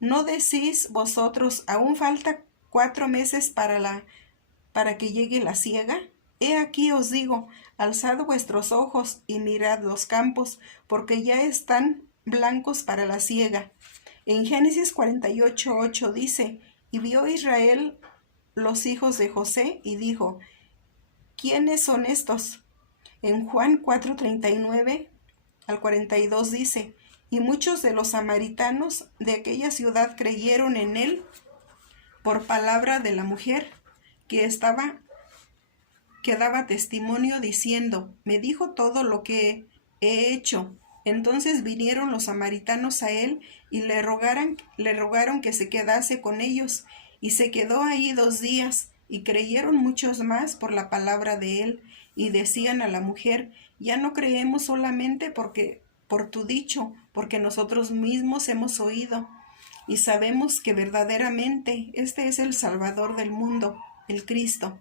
¿no decís vosotros, aún falta 4 meses para que llegue la siega? He aquí os digo, alzad vuestros ojos y mirad los campos, porque ya están blancos para la siega. En Génesis 48:8 dice, y vio Israel los hijos de José, y dijo, ¿quiénes son estos? En Juan 4:39 al 42 dice, y muchos de los samaritanos de aquella ciudad creyeron en él por palabra de la mujer que daba testimonio diciendo, me dijo todo lo que he hecho. Entonces vinieron los samaritanos a él y le rogaron que se quedase con ellos, y se quedó ahí 2 días, y creyeron muchos más por la palabra de él, y decían a la mujer, ya no creemos solamente por tu dicho, porque nosotros mismos hemos oído, y sabemos que verdaderamente este es el Salvador del mundo, el Cristo.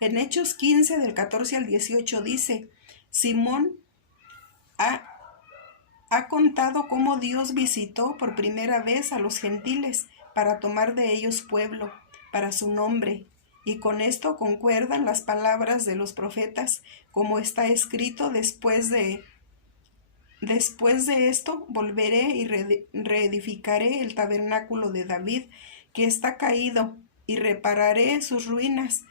En Hechos 15, del 14 al 18 dice, Simón ha contado cómo Dios visitó por primera vez a los gentiles para tomar de ellos pueblo, para su nombre. Y con esto concuerdan las palabras de los profetas, como está escrito Después de esto volveré y reedificaré el tabernáculo de David, que está caído, y repararé sus ruinas,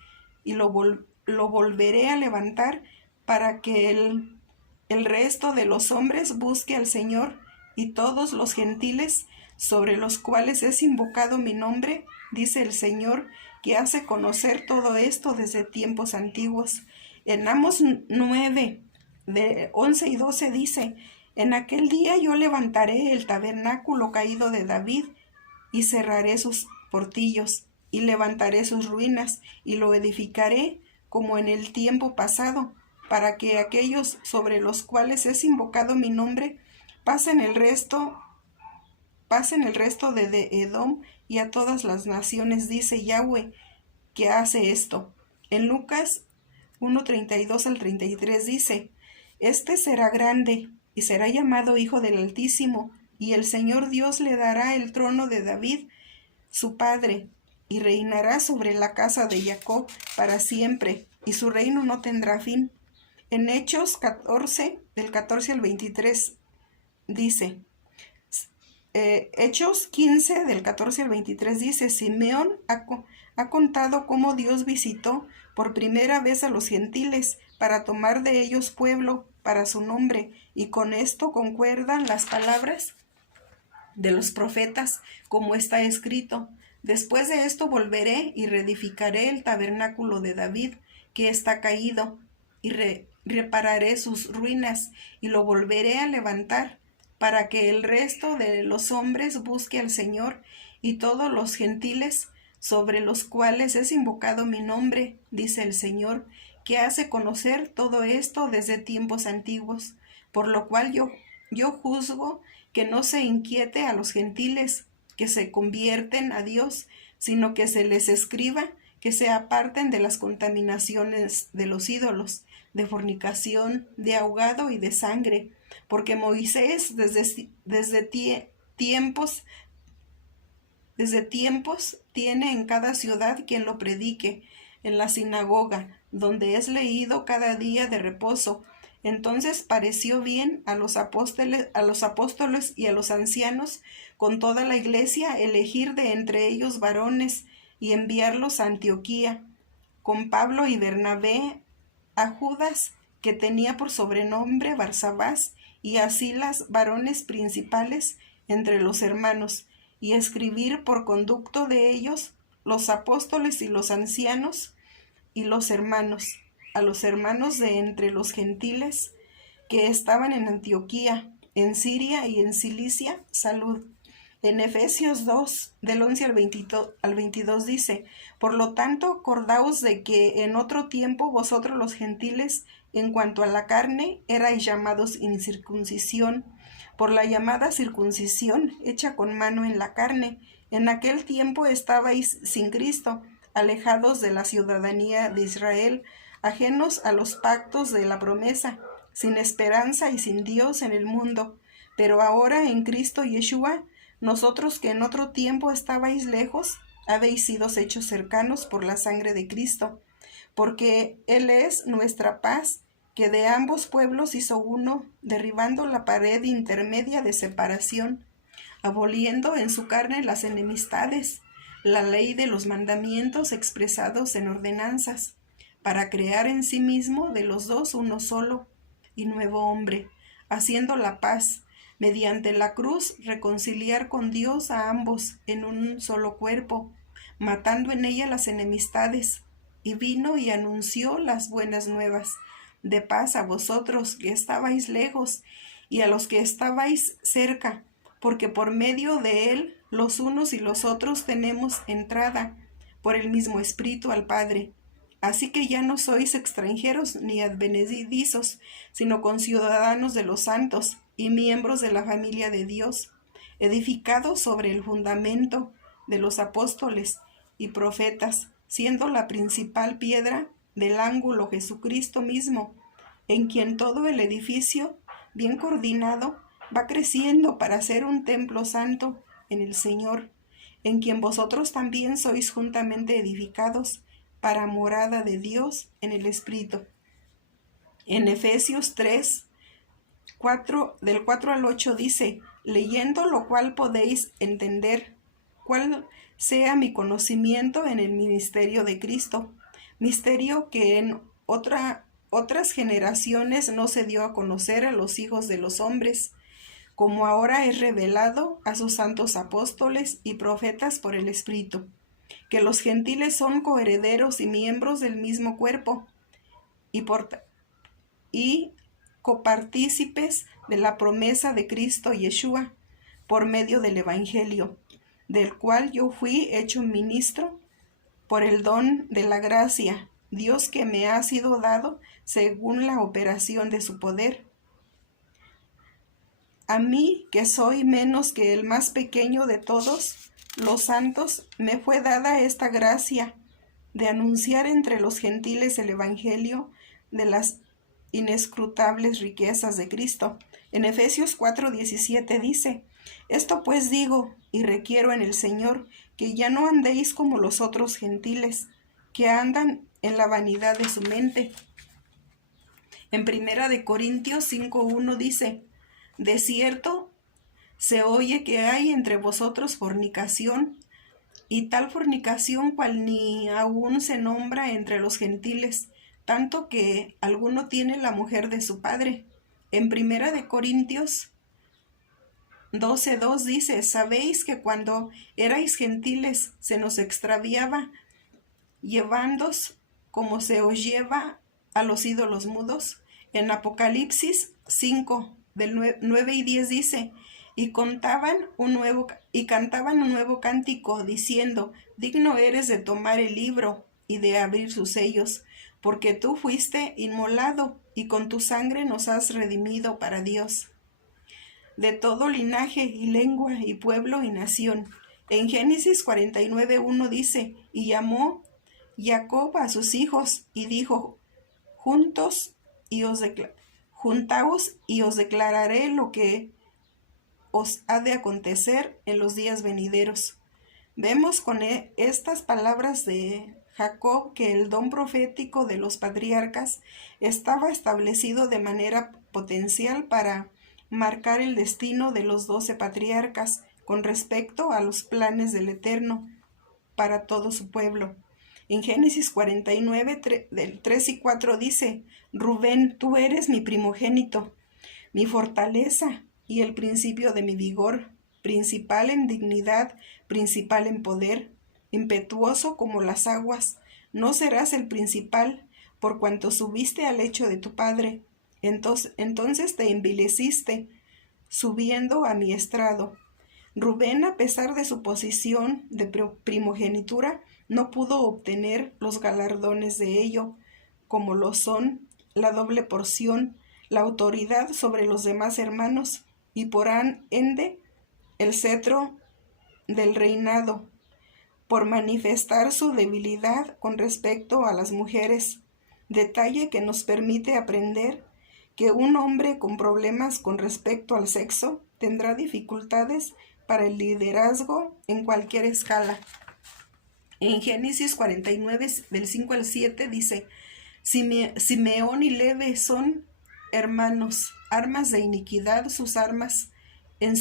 y lo volveré a levantar para que el resto de los hombres busque al Señor, y todos los gentiles sobre los cuales es invocado mi nombre, dice el Señor, que hace conocer todo esto desde tiempos antiguos. En Amos 9, de 11 y 12 dice, en aquel día yo levantaré el tabernáculo caído de David, y cerraré sus portillos, y levantaré sus ruinas, y lo edificaré como en el tiempo pasado, para que aquellos sobre los cuales es invocado mi nombre pasen el resto de Edom y a todas las naciones, dice Yahweh, que hace esto. En Lucas 1:32 al 33 dice, este será grande y será llamado Hijo del Altísimo, y el Señor Dios le dará el trono de David, su padre, y reinará sobre la casa de Jacob para siempre, y su reino no tendrá fin. En Hechos 14, del 14 al 23 dice, Hechos 15, del 14 al 23 dice, Simeón ha contado cómo Dios visitó por primera vez a los gentiles para tomar de ellos pueblo para su nombre, y con esto concuerdan las palabras de los profetas, como está escrito, después de esto volveré y reedificaré el tabernáculo de David, que está caído, y repararé sus ruinas, y lo volveré a levantar, para que el resto de los hombres busque al Señor, y todos los gentiles sobre los cuales es invocado mi nombre, dice el Señor, que hace conocer todo esto desde tiempos antiguos, por lo cual yo juzgo que no se inquiete a los gentiles que se convierten a Dios, sino que se les escriba que se aparten de las contaminaciones de los ídolos, de fornicación, de ahogado y de sangre, porque Moisés desde tiempos tiene en cada ciudad quien lo predique, en la sinagoga, donde es leído cada día de reposo. Entonces pareció bien a los apóstoles y a los ancianos, con toda la iglesia, elegir de entre ellos varones y enviarlos a Antioquía, con Pablo y Bernabé, a Judas, que tenía por sobrenombre Barsabás, y a Silas, varones principales entre los hermanos, y escribir por conducto de ellos los apóstoles y los ancianos y los hermanos, a los hermanos de entre los gentiles que estaban en Antioquía, en Siria y en Cilicia, salud. En Efesios 2, del 11 al 22 dice, por lo tanto, acordaos de que en otro tiempo vosotros los gentiles, en cuanto a la carne, erais llamados incircuncisión, por la llamada circuncisión hecha con mano en la carne. En aquel tiempo estabais sin Cristo, alejados de la ciudadanía de Israel, ajenos a los pactos de la promesa, sin esperanza y sin Dios en el mundo. Pero ahora en Cristo Yeshua, nosotros que en otro tiempo estabais lejos, habéis sido hechos cercanos por la sangre de Cristo, porque Él es nuestra paz, que de ambos pueblos hizo uno, derribando la pared intermedia de separación, aboliendo en su carne las enemistades, la ley de los mandamientos expresados en ordenanzas, para crear en sí mismo de los dos uno solo y nuevo hombre, haciendo la paz, mediante la cruz reconciliar con Dios a ambos en un solo cuerpo, matando en ella las enemistades, y vino y anunció las buenas nuevas de paz a vosotros que estabais lejos y a los que estabais cerca, porque por medio de él los unos y los otros tenemos entrada por el mismo Espíritu al Padre. Así que ya no sois extranjeros ni advenedizos, sino conciudadanos de los santos y miembros de la familia de Dios, edificados sobre el fundamento de los apóstoles y profetas, siendo la principal piedra del ángulo Jesucristo mismo, en quien todo el edificio, bien coordinado, va creciendo para ser un templo santo en el Señor, en quien vosotros también sois juntamente edificados para morada de Dios en el Espíritu. En Efesios 3, del 4 al 8 dice, leyendo lo cual podéis entender cuál sea mi conocimiento en el ministerio de Cristo, misterio que en otras generaciones no se dio a conocer a los hijos de los hombres, como ahora es revelado a sus santos apóstoles y profetas por el Espíritu, que los gentiles son coherederos y miembros del mismo cuerpo, y copartícipes de la promesa de Cristo Yeshua, por medio del Evangelio, del cual yo fui hecho ministro por el don de la gracia, Dios que me ha sido dado según la operación de su poder. A mí, que soy menos que el más pequeño de todos los santos, me fue dada esta gracia de anunciar entre los gentiles el Evangelio de las inescrutables riquezas de Cristo. En Efesios 4:17 dice, esto pues digo y requiero en el Señor, que ya no andéis como los otros gentiles, que andan en la vanidad de su mente. En 1 Corintios 5:1 dice, de cierto, se oye que hay entre vosotros fornicación, y tal fornicación cual ni aún se nombra entre los gentiles, tanto que alguno tiene la mujer de su padre. En 1 Corintios 12:2 dice, ¿sabéis que cuando erais gentiles se nos extraviaba, llevándoos como se os lleva a los ídolos mudos? En Apocalipsis 5, del 9 y 10 dice, y cantaban un nuevo cántico, diciendo, digno eres de tomar el libro y de abrir sus sellos, porque tú fuiste inmolado, y con tu sangre nos has redimido para Dios, de todo linaje y lengua y pueblo y nación. En Génesis 49:1 dice, y llamó Jacob a sus hijos, y dijo, juntaos y os declararé lo que os ha de acontecer en los días venideros. Vemos con estas palabras de Jacob que el don profético de los patriarcas estaba establecido de manera potencial para marcar el destino de los 12 patriarcas con respecto a los planes del Eterno para todo su pueblo. En Génesis 49, del 3 y 4 dice, Rubén, tú eres mi primogénito, mi fortaleza y el principio de mi vigor, principal en dignidad, principal en poder, impetuoso como las aguas. No serás el principal, por cuanto subiste al lecho de tu padre. Entonces te envileciste, subiendo a mi estrado. Rubén, a pesar de su posición de primogenitura, no pudo obtener los galardones de ello, como lo son la doble porción, la autoridad sobre los demás hermanos, y por ende el cetro del reinado, por manifestar su debilidad con respecto a las mujeres, detalle que nos permite aprender que un hombre con problemas con respecto al sexo tendrá dificultades para el liderazgo en cualquier escala. En Génesis 49, del 5 al 7, dice: Simeón y Levi son hermanos, armas de iniquidad sus armas. En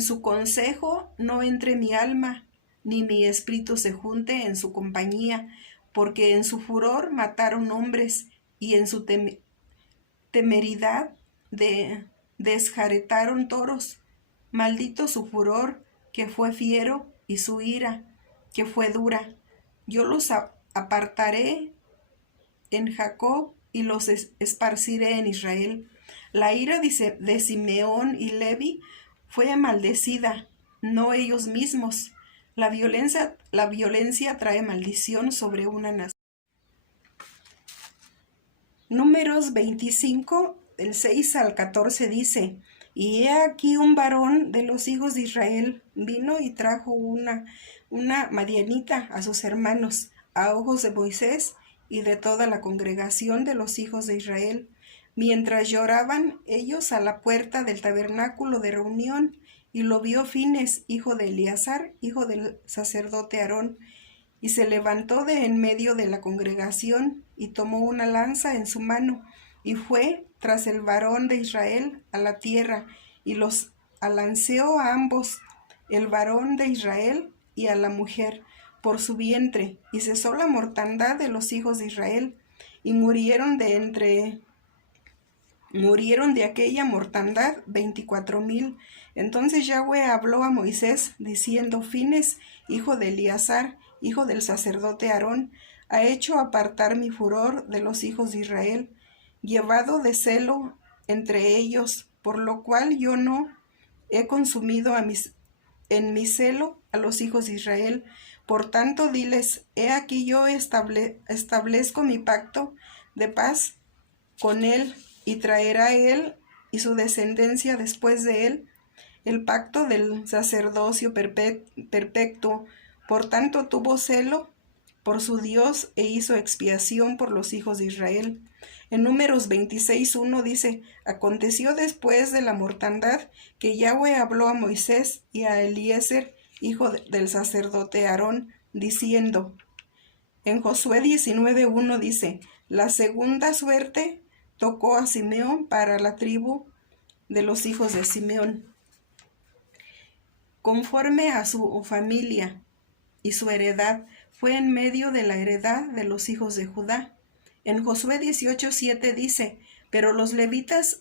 su consejo no entre mi alma, ni mi espíritu se junte en su compañía, porque en su furor mataron hombres, y en su temeridad desjaretaron toros. Maldito su furor, que fue fiero, y su ira, que fue dura. Yo los apartaré en Jacob y los esparciré en Israel. La ira de Simeón y Levi fue maldecida, no ellos mismos. La violencia trae maldición sobre una nación. Números 25, del 6 al 14 dice: Y he aquí un varón de los hijos de Israel vino y trajo una madianita a sus hermanos, a ojos de Moisés y de toda la congregación de los hijos de Israel, mientras lloraban ellos a la puerta del tabernáculo de reunión. Y lo vio Fines, hijo de Eleazar, hijo del sacerdote Aarón, y se levantó de en medio de la congregación, y tomó una lanza en su mano, y fue tras el varón de Israel a la tierra, y los alanceó a ambos, el varón de Israel y a la mujer, por su vientre, y cesó la mortandad de los hijos de Israel, y murieron de aquella mortandad 24,000. Entonces Yahweh habló a Moisés, diciendo: Fines, hijo de Eleazar, hijo del sacerdote Aarón, ha hecho apartar mi furor de los hijos de Israel, llevado de celo entre ellos, por lo cual yo no he consumido en mi celo a los hijos de Israel. Por tanto, diles: he aquí yo establezco mi pacto de paz con él, y traerá él y su descendencia después de él el pacto del sacerdocio perpetuo. Por tanto, tuvo celo por su Dios e hizo expiación por los hijos de Israel. En Números 26:1 dice: Aconteció después de la mortandad que Yahweh habló a Moisés y a Eliezer, hijo del sacerdote Aarón, diciendo. En Josué 19:1 dice: La segunda suerte tocó a Simeón para la tribu de los hijos de Simeón, conforme a su familia, y su heredad fue en medio de la heredad de los hijos de Judá. En Josué 18:7 dice: Pero los levitas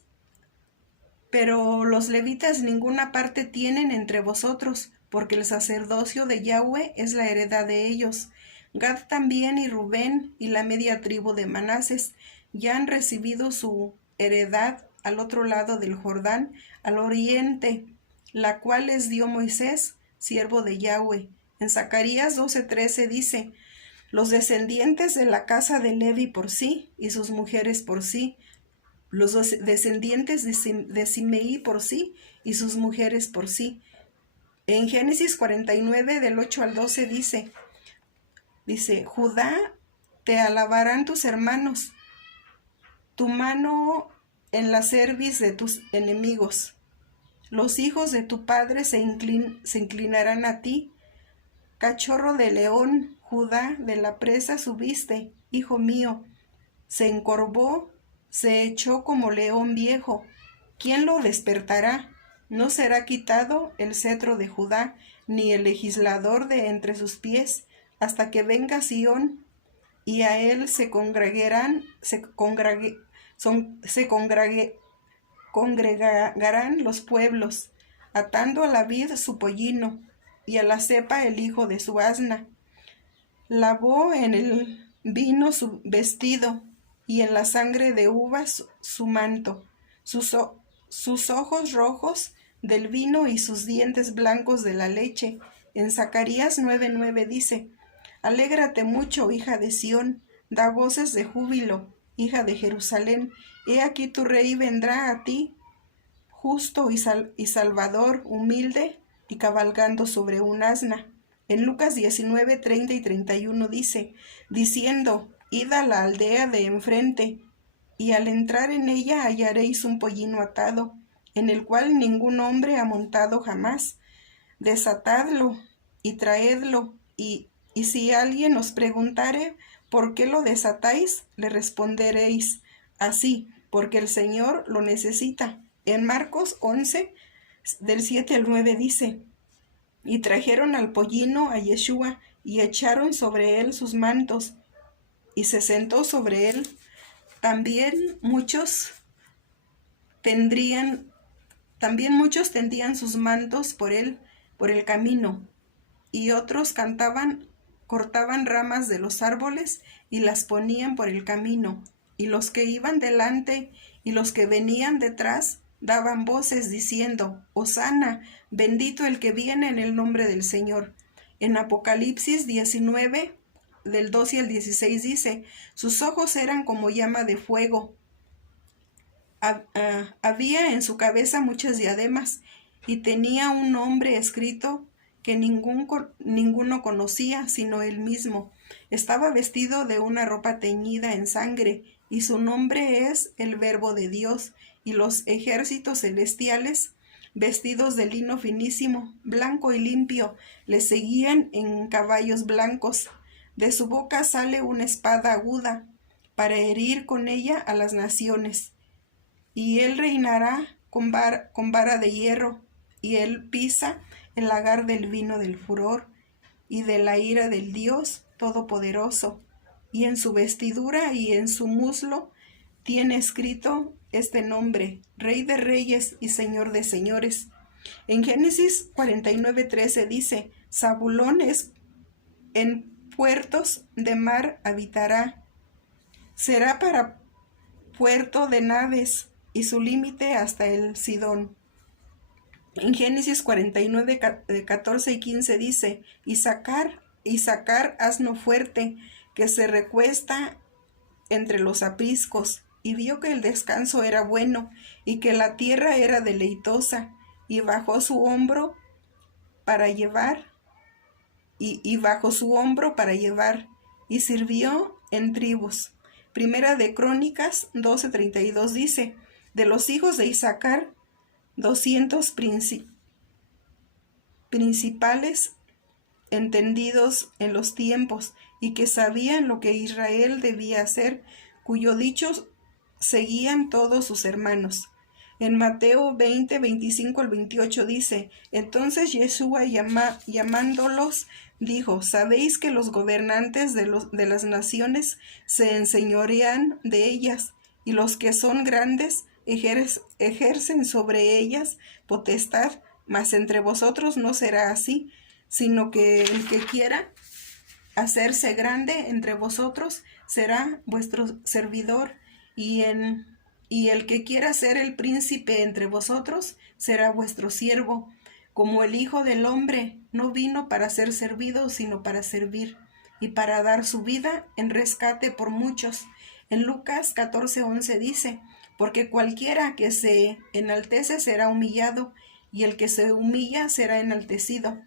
ninguna parte tienen entre vosotros, porque el sacerdocio de Yahweh es la heredad de ellos. Gad también y Rubén y la media tribu de Manases ya han recibido su heredad al otro lado del Jordán, al oriente, la cual les dio Moisés, siervo de Yahweh. En Zacarías 12:13 dice: Los descendientes de la casa de Levi por sí, y sus mujeres por sí, los descendientes de Simei por sí, y sus mujeres por sí. En Génesis 49, del 8 al 12 dice: Judá, te alabarán tus hermanos, tu mano en la cerviz de tus enemigos. Los hijos de tu padre se inclinarán a ti. Cachorro de león, Judá, de la presa subiste, hijo mío. Se encorvó, se echó como león viejo. ¿Quién lo despertará? No será quitado el cetro de Judá, ni el legislador de entre sus pies, hasta que venga Sión, y a él se congregarán los pueblos, atando a la vid su pollino, y a la cepa el hijo de su asna. Lavó en el vino su vestido, y en la sangre de uvas su manto. Sus ojos rojos del vino y sus dientes blancos de la leche. En Zacarías 9:9 dice: Alégrate mucho, hija de Sión, da voces de júbilo, hija de Jerusalén. He aquí tu rey vendrá a ti, justo y salvador, humilde y cabalgando sobre un asna. En Lucas 19:30 y 31 dice: diciendo: Id a la aldea de enfrente, y al entrar en ella hallaréis un pollino atado, en el cual ningún hombre ha montado jamás. Desatadlo y traedlo, y si alguien os preguntare por qué lo desatáis, le responderéis así, porque el Señor lo necesita. En Marcos 11, del 7 al 9 dice: y trajeron al pollino a Yeshua, y echaron sobre él sus mantos, y se sentó sobre él. También muchos tendrían sus mantos por él, por el camino, y otros cortaban ramas de los árboles y las ponían por el camino, y los que iban delante y los que venían detrás daban voces diciendo: Hosana, bendito el que viene en el nombre del Señor. En Apocalipsis 19, del 12 al 16 dice: sus ojos eran como llama de fuego. Había en su cabeza muchas diademas, y tenía un nombre escrito que ninguno conocía, sino él mismo. Estaba vestido de una ropa teñida en sangre, y su nombre es el Verbo de Dios. Y los ejércitos celestiales, vestidos de lino finísimo, blanco y limpio, le seguían en caballos blancos. De su boca sale una espada aguda, para herir con ella a las naciones. Y él reinará con vara de hierro, y él pisa el lagar del vino del furor y de la ira del Dios Todopoderoso. Y en su vestidura y en su muslo tiene escrito este nombre: Rey de Reyes y Señor de Señores. En Génesis 49:13 dice: Zabulón en puertos de mar habitará, será para puerto de naves, y su límite hasta el Sidón. En Génesis 49, 14 y 15 dice: y sacar asno fuerte, que se recuesta entre los apriscos, y vio que el descanso era bueno, y que la tierra era deleitosa, y bajó su hombro para llevar, y sirvió en tribus. Primera de Crónicas 12:32 dice: de los hijos de Isaacar, 200 principales, entendidos en los tiempos, y que sabían lo que Israel debía hacer, cuyo dicho seguían todos sus hermanos. En Mateo 20, 25 al 28 dice: entonces Yeshua, llamándolos, dijo: sabéis que los gobernantes de las naciones se enseñorean de ellas, y los que son grandes ejercen sobre ellas potestad, mas entre vosotros no será así, sino que el que quiera hacerse grande entre vosotros será vuestro servidor, y el que quiera ser el príncipe entre vosotros será vuestro siervo, como el Hijo del Hombre no vino para ser servido, sino para servir, y para dar su vida en rescate por muchos. En Lucas 14:11 dice: porque cualquiera que se enaltece será humillado, y el que se humilla será enaltecido.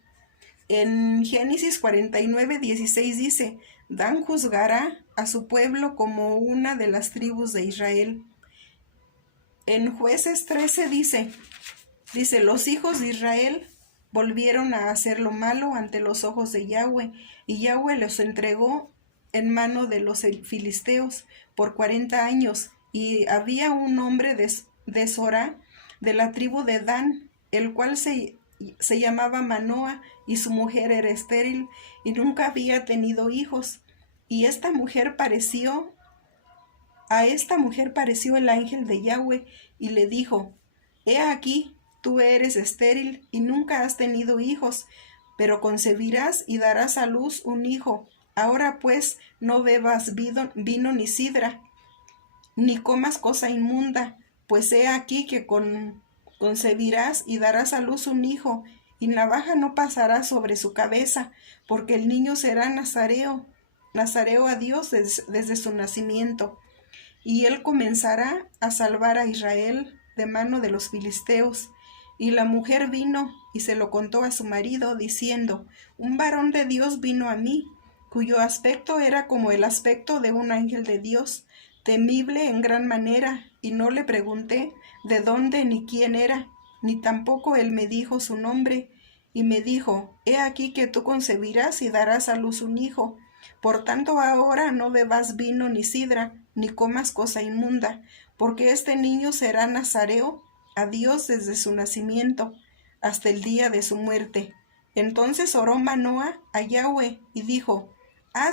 En Génesis 49:16 dice: Dan juzgará a su pueblo como una de las tribus de Israel. En Jueces 13 dice: los hijos de Israel volvieron a hacer lo malo ante los ojos de Yahweh, y Yahweh los entregó en mano de los filisteos por 40 años. Y había un hombre de Zorá, de la tribu de Dan, el cual se llamaba Manoa, y su mujer era estéril, y nunca había tenido hijos. Y a esta mujer pareció el ángel de Yahweh, y le dijo: he aquí, tú eres estéril, y nunca has tenido hijos, pero concebirás y darás a luz un hijo. Ahora pues, no bebas vino ni sidra, ni comas cosa inmunda, pues he aquí que concebirás y darás a luz un hijo, y navaja no pasará sobre su cabeza, porque el niño será nazareo a Dios desde su nacimiento. Y él comenzará a salvar a Israel de mano de los filisteos. Y la mujer vino y se lo contó a su marido, diciendo: un varón de Dios vino a mí, cuyo aspecto era como el aspecto de un ángel de Dios. temible en gran manera, y no le pregunté de dónde ni quién era, ni tampoco él me dijo su nombre. Y me dijo: He aquí que tú concebirás y darás a luz un hijo. Por tanto ahora no bebas vino ni sidra, ni comas cosa inmunda, porque este niño será nazareo a Dios desde su nacimiento hasta el día de su muerte. Entonces oró Manoa a Yahweh y dijo: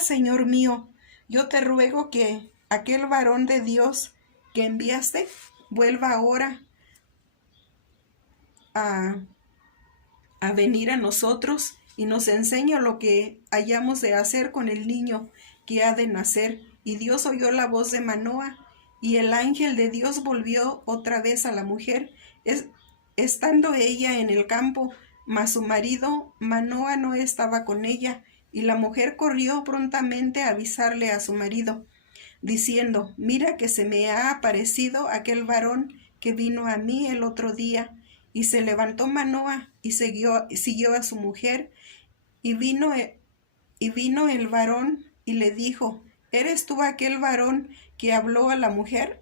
Señor mío, yo te ruego que aquel varón de Dios que enviaste vuelva ahora a venir a nosotros y nos enseñe lo que hayamos de hacer con el niño que ha de nacer. Y Dios oyó la voz de Manoa, y el ángel de Dios volvió otra vez a la mujer, estando ella en el campo, mas su marido Manoa no estaba con ella. Y la mujer corrió prontamente a avisarle a su marido, diciendo: Mira que se me ha aparecido aquel varón que vino a mí el otro día. Y se levantó Manoa y siguió a su mujer, y vino el varón y le dijo: ¿Eres tú aquel varón que habló a la mujer?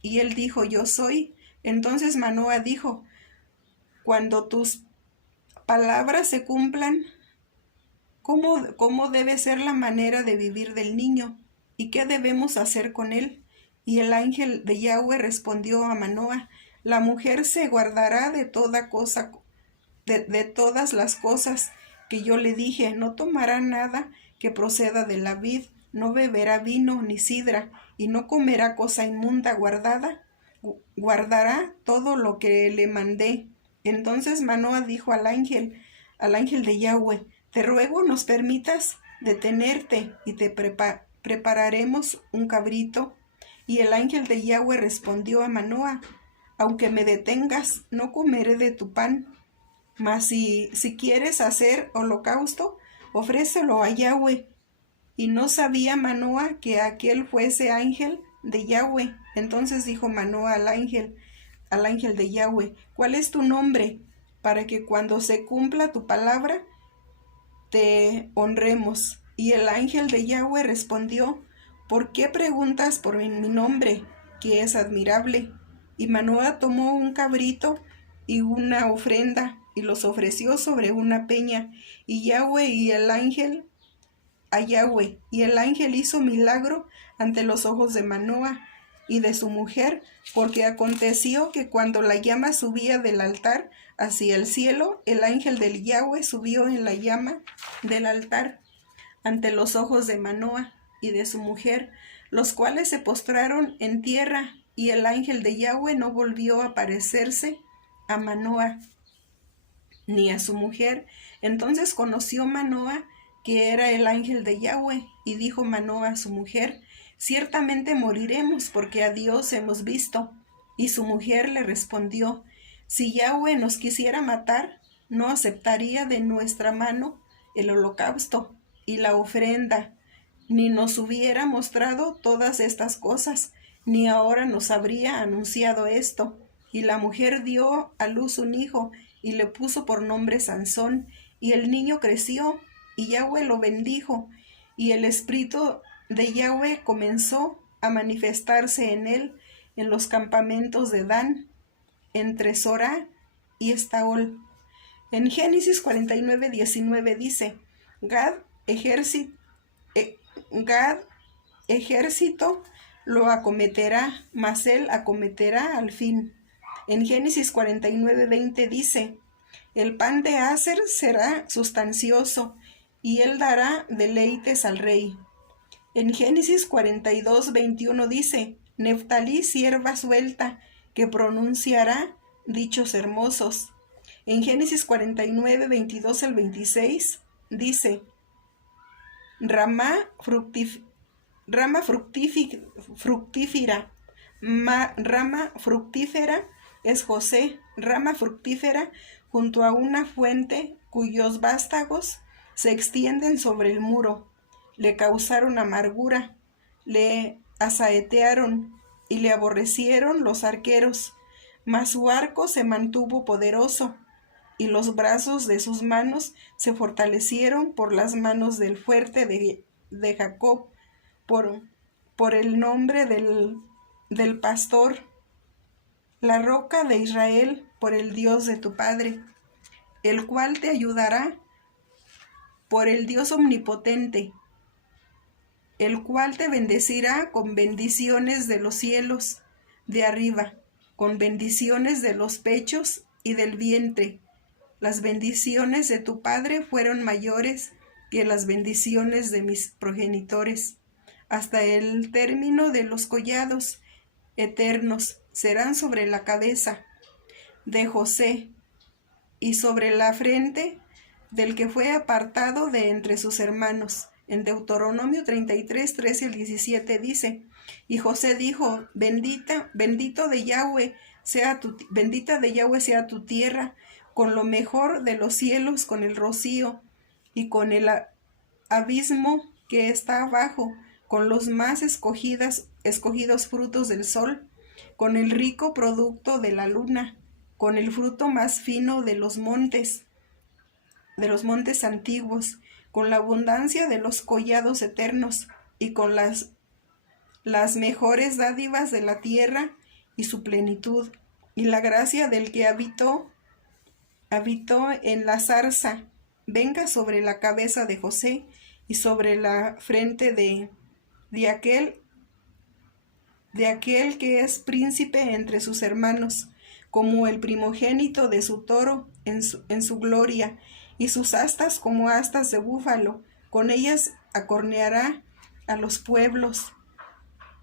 Y él dijo: Yo soy. Entonces Manoa dijo: Cuando tus palabras se cumplan, ¿cómo debe ser la manera de vivir del niño? ¿Y qué debemos hacer con él? Y el ángel de Yahweh respondió a Manoa: La mujer se guardará de toda cosa, de todas las cosas que yo le dije. No tomará nada que proceda de la vid, no beberá vino ni sidra, y no comerá cosa inmunda. Guardará todo lo que le mandé. Entonces Manoa dijo al ángel de Yahweh: Te ruego nos permitas detenerte, y te prepararemos un cabrito. Y el ángel de Yahweh respondió a Manoa: Aunque me detengas, no comeré de tu pan. Mas si quieres hacer holocausto, ofrécelo a Yahweh. Y no sabía Manoa que aquel fuese ángel de Yahweh. Entonces dijo Manoa al ángel de Yahweh: ¿Cuál es tu nombre? Para que cuando se cumpla tu palabra, te honremos. Y el ángel de Yahweh respondió: ¿Por qué preguntas por mi nombre, que es admirable? Y Manoa tomó un cabrito y una ofrenda, y los ofreció sobre una peña. Y Yahweh y el ángel hizo milagro ante los ojos de Manoa y de su mujer, porque aconteció que cuando la llama subía del altar hacia el cielo, el ángel del Yahweh subió en la llama del altar ante los ojos de Manoa y de su mujer, los cuales se postraron en tierra, y el ángel de Yahweh no volvió a aparecerse a Manoa ni a su mujer. Entonces conoció Manoa que era el ángel de Yahweh, y dijo Manoa a su mujer: Ciertamente moriremos, porque a Dios hemos visto. Y su mujer le respondió: Si Yahweh nos quisiera matar, no aceptaría de nuestra mano el holocausto y la ofrenda, ni nos hubiera mostrado todas estas cosas, ni ahora nos habría anunciado esto. Y la mujer dio a luz un hijo, y le puso por nombre Sansón. Y el niño creció, y Yahweh lo bendijo, y el espíritu de Yahweh comenzó a manifestarse en él en los campamentos de Dan, entre Sorá y Estaol. En Génesis 49:19 dice: Gad ejército lo acometerá, mas él acometerá al fin. En Génesis 49:20 dice: El pan de Aser será sustancioso, y él dará deleites al rey. En Génesis 42:21 dice: Neftalí, sierva suelta, que pronunciará dichos hermosos. En Génesis 49:22 al 26 dice: Rama fructífera es José, rama fructífera junto a una fuente cuyos vástagos se extienden sobre el muro. Le causaron amargura, le asaetearon y le aborrecieron los arqueros, mas su arco se mantuvo poderoso, y los brazos de sus manos se fortalecieron por las manos del fuerte de Jacob, por el nombre del pastor, la roca de Israel, por el Dios de tu Padre, el cual te ayudará, por el Dios omnipotente, el cual te bendecirá con bendiciones de los cielos de arriba, con bendiciones de los pechos y del vientre. Las bendiciones de tu Padre fueron mayores que las bendiciones de mis progenitores. Hasta el término de los collados eternos serán sobre la cabeza de José y sobre la frente del que fue apartado de entre sus hermanos. En Deuteronomio 33, 13 al 17 dice: y José dijo: bendita de Yahweh sea tu tierra, con lo mejor de los cielos, con el rocío y con el abismo que está abajo, con los más escogidos frutos del sol, con el rico producto de la luna, con el fruto más fino de los montes antiguos, con la abundancia de los collados eternos, y con las mejores dádivas de la tierra y su plenitud, y la gracia del que habitó en la zarza, venga sobre la cabeza de José y sobre la frente de aquel que es príncipe entre sus hermanos, como el primogénito de su toro en su gloria, y sus astas como astas de búfalo. Con ellas acorneará a los pueblos,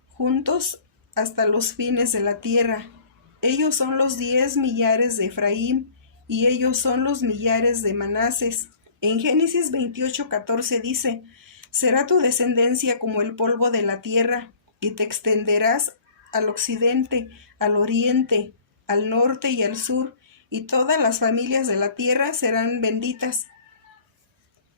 juntos hasta los fines de la tierra. Ellos son los 10 millares de Efraín, y ellos son los millares de Manases. En Génesis 28:14 dice: será tu descendencia como el polvo de la tierra, y te extenderás al occidente, al oriente, al norte y al sur, y todas las familias de la tierra serán benditas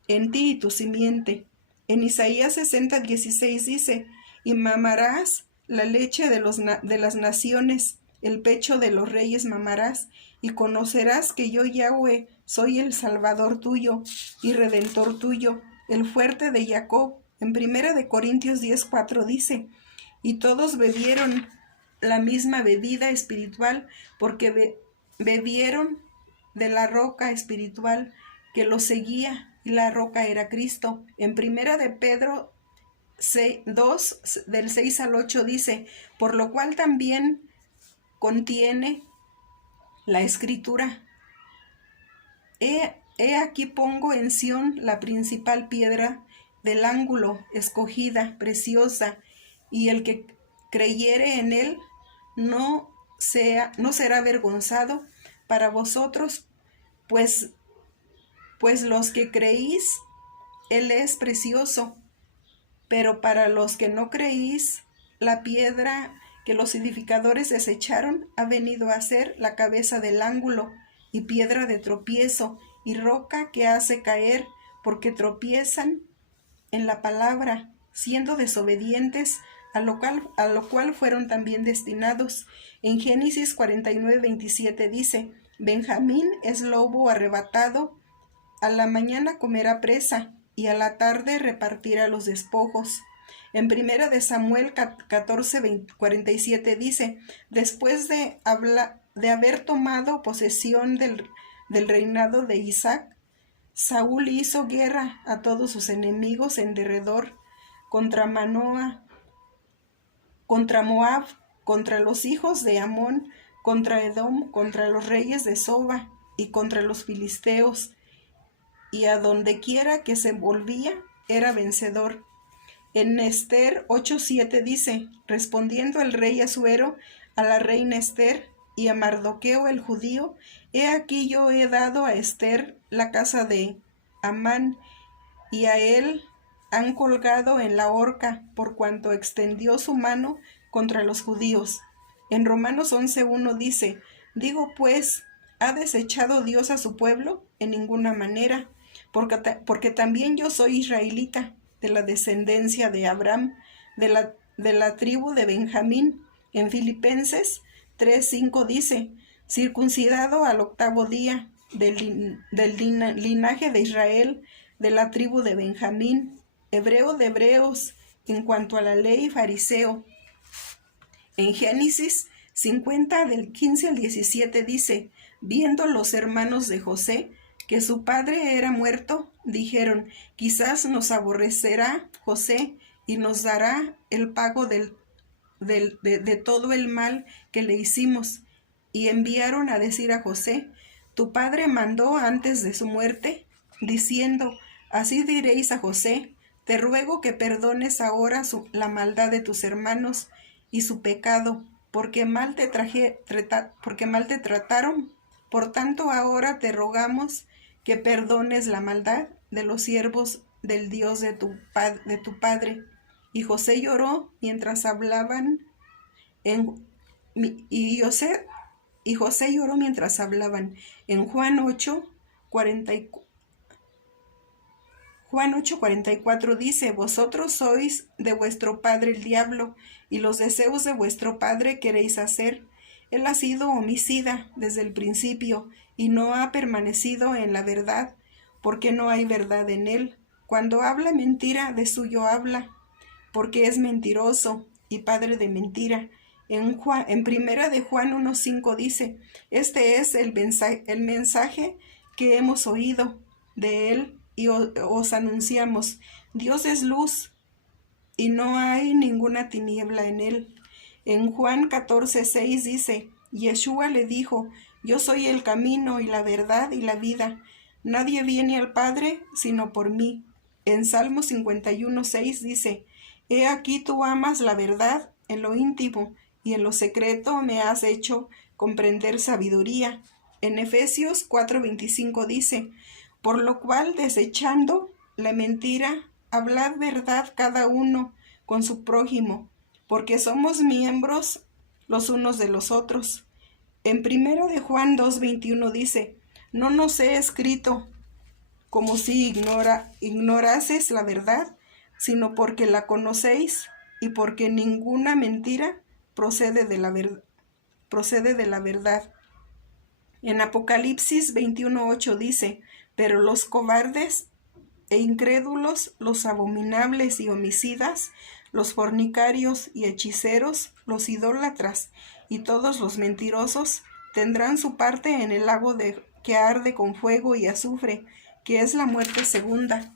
en ti y tu simiente. En Isaías 60:16 dice: y mamarás la leche de las naciones, el pecho de los reyes mamarás, y conocerás que yo, Yahweh, soy el Salvador tuyo y Redentor tuyo, el fuerte de Jacob. En 1 Corintios 10:4 dice: y todos bebieron la misma bebida espiritual, porque bebieron de la roca espiritual que los seguía, y la roca era Cristo. En 1 de Pedro 2, del 6 al 8 dice: por lo cual también contiene la escritura: he aquí pongo en Sión la principal piedra del ángulo, escogida, preciosa, y el que creyere en él no será avergonzado. Para vosotros, pues los que creéis, él es precioso. Pero para los que no creéis, la piedra que los edificadores desecharon ha venido a ser la cabeza del ángulo, y piedra de tropiezo, y roca que hace caer, porque tropiezan en la palabra, siendo desobedientes, a lo cual fueron también destinados. En Génesis 49:27 dice: Benjamín es lobo arrebatado, a la mañana comerá presa, y a la tarde repartirá los despojos. En 1 de Samuel 14:47 dice: después de haber tomado posesión del reinado de Isaac, Saúl hizo guerra a todos sus enemigos en derredor, contra Moab, contra los hijos de Amón, contra Edom, contra los reyes de Soba y contra los filisteos, y a donde quiera que se volvía era vencedor. En Esther 8:7 dice: respondiendo el rey Asuero a la reina Esther y a Mardoqueo el judío: he aquí yo he dado a Esther la casa de Amán, y a él han colgado en la horca, por cuanto extendió su mano contra los judíos. En Romanos 11:1 dice: digo pues, ¿ha desechado Dios a su pueblo? En ninguna manera, porque también yo soy israelita, de la descendencia de Abraham, de la tribu de Benjamín. En Filipenses 3:5 dice: circuncidado al 8º día, del linaje de Israel, de la tribu de Benjamín, hebreo de hebreos, en cuanto a la ley fariseo. En Génesis 50, del 15 al 17 dice, viendo los hermanos de José que su padre era muerto, dijeron, quizás nos aborrecerá José y nos dará el pago de todo el mal que le hicimos. Y enviaron a decir a José, tu padre mandó antes de su muerte, diciendo, así diréis a José, te ruego que perdones ahora la maldad de tus hermanos y su pecado, porque mal te trataron. Por tanto, ahora te rogamos que perdones la maldad de los siervos del Dios de tu padre. Y José lloró mientras hablaban y José lloró mientras hablaban. En Juan 8:44 dice, vosotros sois de vuestro padre el diablo, y los deseos de vuestro padre queréis hacer. Él ha sido homicida desde el principio, y no ha permanecido en la verdad, porque no hay verdad en él. Cuando habla mentira, de suyo habla, porque es mentiroso y padre de mentira. En primera de Juan 1:5 dice, este es el mensaje que hemos oído de él y os anunciamos, Dios es luz y no hay ninguna tiniebla en él. En Juan 14:6 dice, Yeshua le dijo, yo soy el camino y la verdad y la vida. Nadie viene al Padre sino por mí. En Salmo 51:6 dice, he aquí tú amas la verdad en lo íntimo y en lo secreto me has hecho comprender sabiduría. En Efesios 4:25 dice, por lo cual desechando la mentira, hablad verdad cada uno con su prójimo, porque somos miembros los unos de los otros. En primera de Juan 2:21 dice, no nos he escrito como si ignorases la verdad, sino porque la conocéis y porque ninguna mentira procede de la verdad. En Apocalipsis 21:8 dice, pero los cobardes e incrédulos, los abominables y homicidas, los fornicarios y hechiceros, los idólatras y todos los mentirosos tendrán su parte en el lago que arde con fuego y azufre, que es la muerte segunda.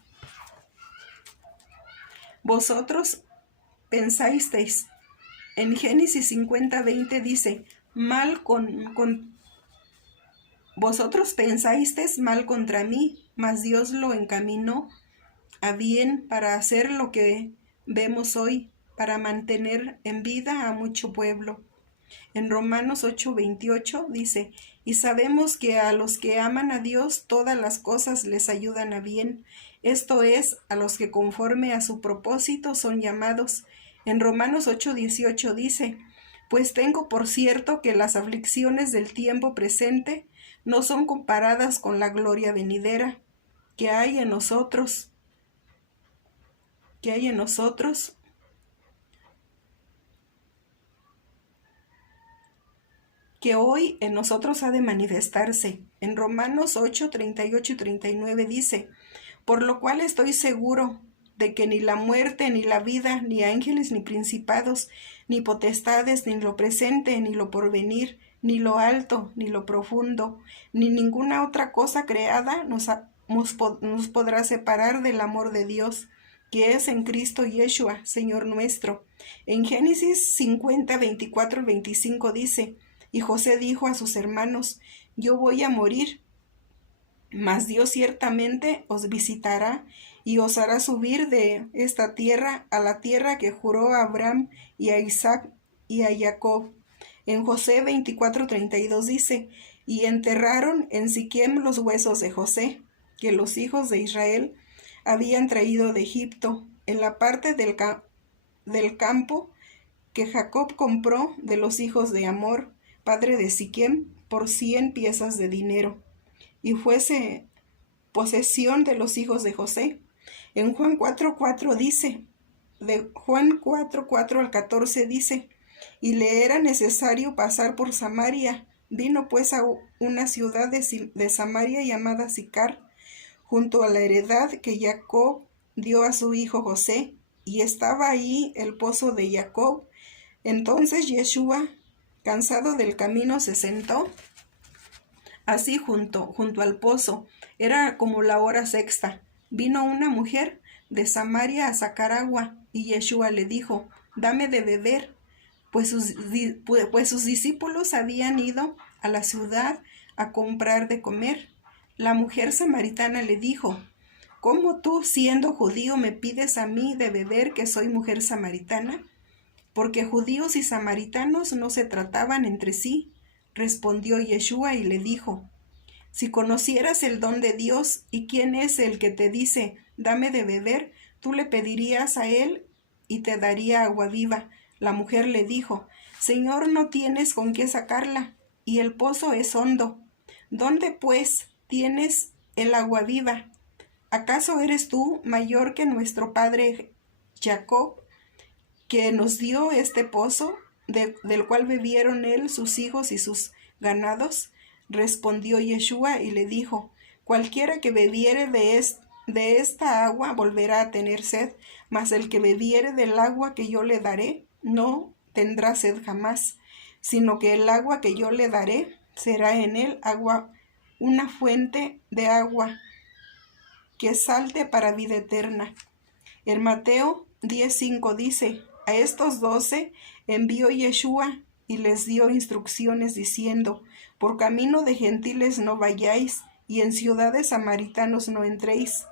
Vosotros pensasteis, en Génesis 50:20 dice, vosotros pensasteis mal contra mí, mas Dios lo encaminó a bien para hacer lo que vemos hoy, para mantener en vida a mucho pueblo. En Romanos 8:28 dice, y sabemos que a los que aman a Dios todas las cosas les ayudan a bien, esto es, a los que conforme a su propósito son llamados. En Romanos 8:18 dice, pues tengo por cierto que las aflicciones del tiempo presente no son comparadas con la gloria venidera que hay en nosotros, que hoy en nosotros ha de manifestarse. En Romanos 8:38 y 39 dice, por lo cual estoy seguro de que ni la muerte, ni la vida, ni ángeles, ni principados, ni potestades, ni lo presente, ni lo porvenir, ni lo alto, ni lo profundo, ni ninguna otra cosa creada nos podrá separar del amor de Dios, que es en Cristo Yeshua, Señor nuestro. En Génesis 50:24-25 dice, y José dijo a sus hermanos, yo voy a morir, mas Dios ciertamente os visitará y os hará subir de esta tierra a la tierra que juró a Abraham y a Isaac y a Jacob. En José 24:32 dice, y enterraron en Siquem los huesos de José, que los hijos de Israel habían traído de Egipto, en la parte del campo que Jacob compró de los hijos de Amor, padre de Siquem, por 100 piezas de dinero, y fuese posesión de los hijos de José. En Juan 4:4 dice, de Juan 4:4 al 14 dice, y le era necesario pasar por Samaria. Vino pues a una ciudad de Samaria llamada Sicar, junto a la heredad que Jacob dio a su hijo José. y estaba ahí el pozo de Jacob. Entonces Yeshua, cansado del camino, se sentó así junto al pozo. Era como la hora sexta. Vino una mujer de Samaria a sacar agua, y Yeshua le dijo: dame de beber, pues sus discípulos habían ido a la ciudad a comprar de comer. La mujer samaritana le dijo: ¿cómo tú, siendo judío, me pides a mí de beber, que soy mujer samaritana? Porque judíos y samaritanos no se trataban entre sí. Respondió Yeshua y le dijo: si conocieras el don de Dios y quién es el que te dice: dame de beber, tú le pedirías a él y te daría agua viva. La mujer le dijo: Señor, no tienes con qué sacarla, y el pozo es hondo. ¿Dónde, pues, tienes el agua viva? ¿Acaso eres tú mayor que nuestro padre Jacob, que nos dio este pozo, del cual bebieron él, sus hijos y sus ganados? Respondió Yeshua y le dijo: cualquiera que bebiere de esta agua volverá a tener sed, mas el que bebiere del agua que yo le daré no tendrá sed jamás, sino que el agua que yo le daré será en él una fuente de agua que salte para vida eterna. En Mateo 10:5 dice: a estos 12 envió Yeshua y les dio instrucciones diciendo: por camino de gentiles no vayáis, y en ciudades samaritanos no entréis.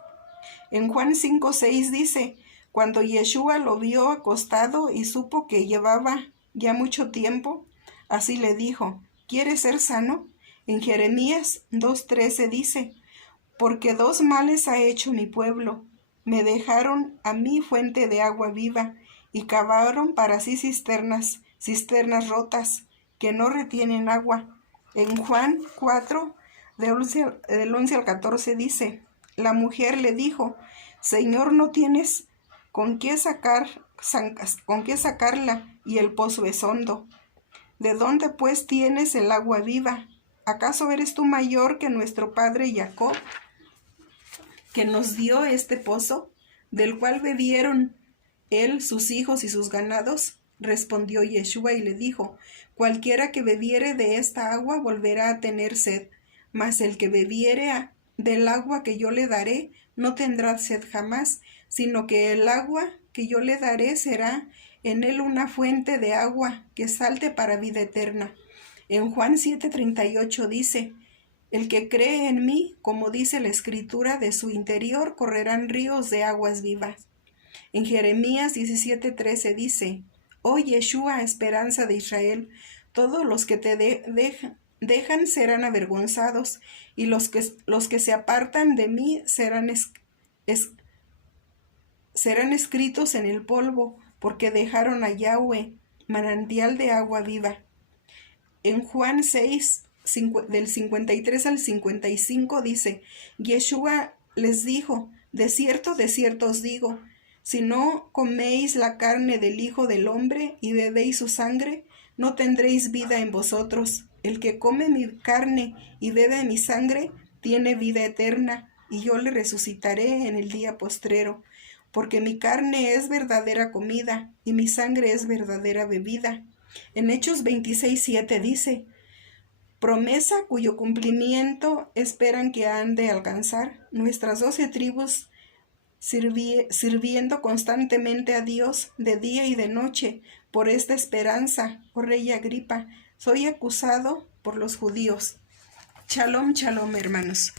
En Juan 5:6 dice: cuando Yeshua lo vio acostado y supo que llevaba ya mucho tiempo, así le dijo: ¿quieres ser sano? En Jeremías 2:13 dice: porque dos males ha hecho mi pueblo. Me dejaron a mí fuente de agua viva, y cavaron para sí cisternas rotas, que no retienen agua. En Juan 4, del 11 al 14 dice: la mujer le dijo: Señor, no tienes con qué sacarla, y el pozo es hondo. ¿De dónde, pues, tienes el agua viva? ¿Acaso eres tú mayor que nuestro padre Jacob, que nos dio este pozo, del cual bebieron él, sus hijos y sus ganados? Respondió Yeshua y le dijo: cualquiera que bebiere de esta agua volverá a tener sed, mas el que bebiere del agua que yo le daré no tendrá sed jamás, sino que el agua que yo le daré será en él una fuente de agua que salte para vida eterna. En Juan 7:38 dice: el que cree en mí, como dice la Escritura, de su interior correrán ríos de aguas vivas. En Jeremías 17:13 dice: oh Yeshua, esperanza de Israel, todos los que te dejan serán avergonzados, y los que se apartan de mí serán escritos en el polvo, porque dejaron a Yahweh, manantial de agua viva. En Juan 6, del 53 al 55 dice: Yeshua les dijo: de cierto os digo, si no coméis la carne del Hijo del Hombre y bebéis su sangre, no tendréis vida en vosotros. El que come mi carne y bebe mi sangre tiene vida eterna, y yo le resucitaré en el día postrero, porque mi carne es verdadera comida y mi sangre es verdadera bebida. En Hechos 26:7 dice: promesa cuyo cumplimiento esperan que han de alcanzar nuestras 12 tribus, sirviendo constantemente a Dios de día y de noche. Por esta esperanza, oh rey Agripa, soy acusado por los judíos. Shalom, shalom, hermanos.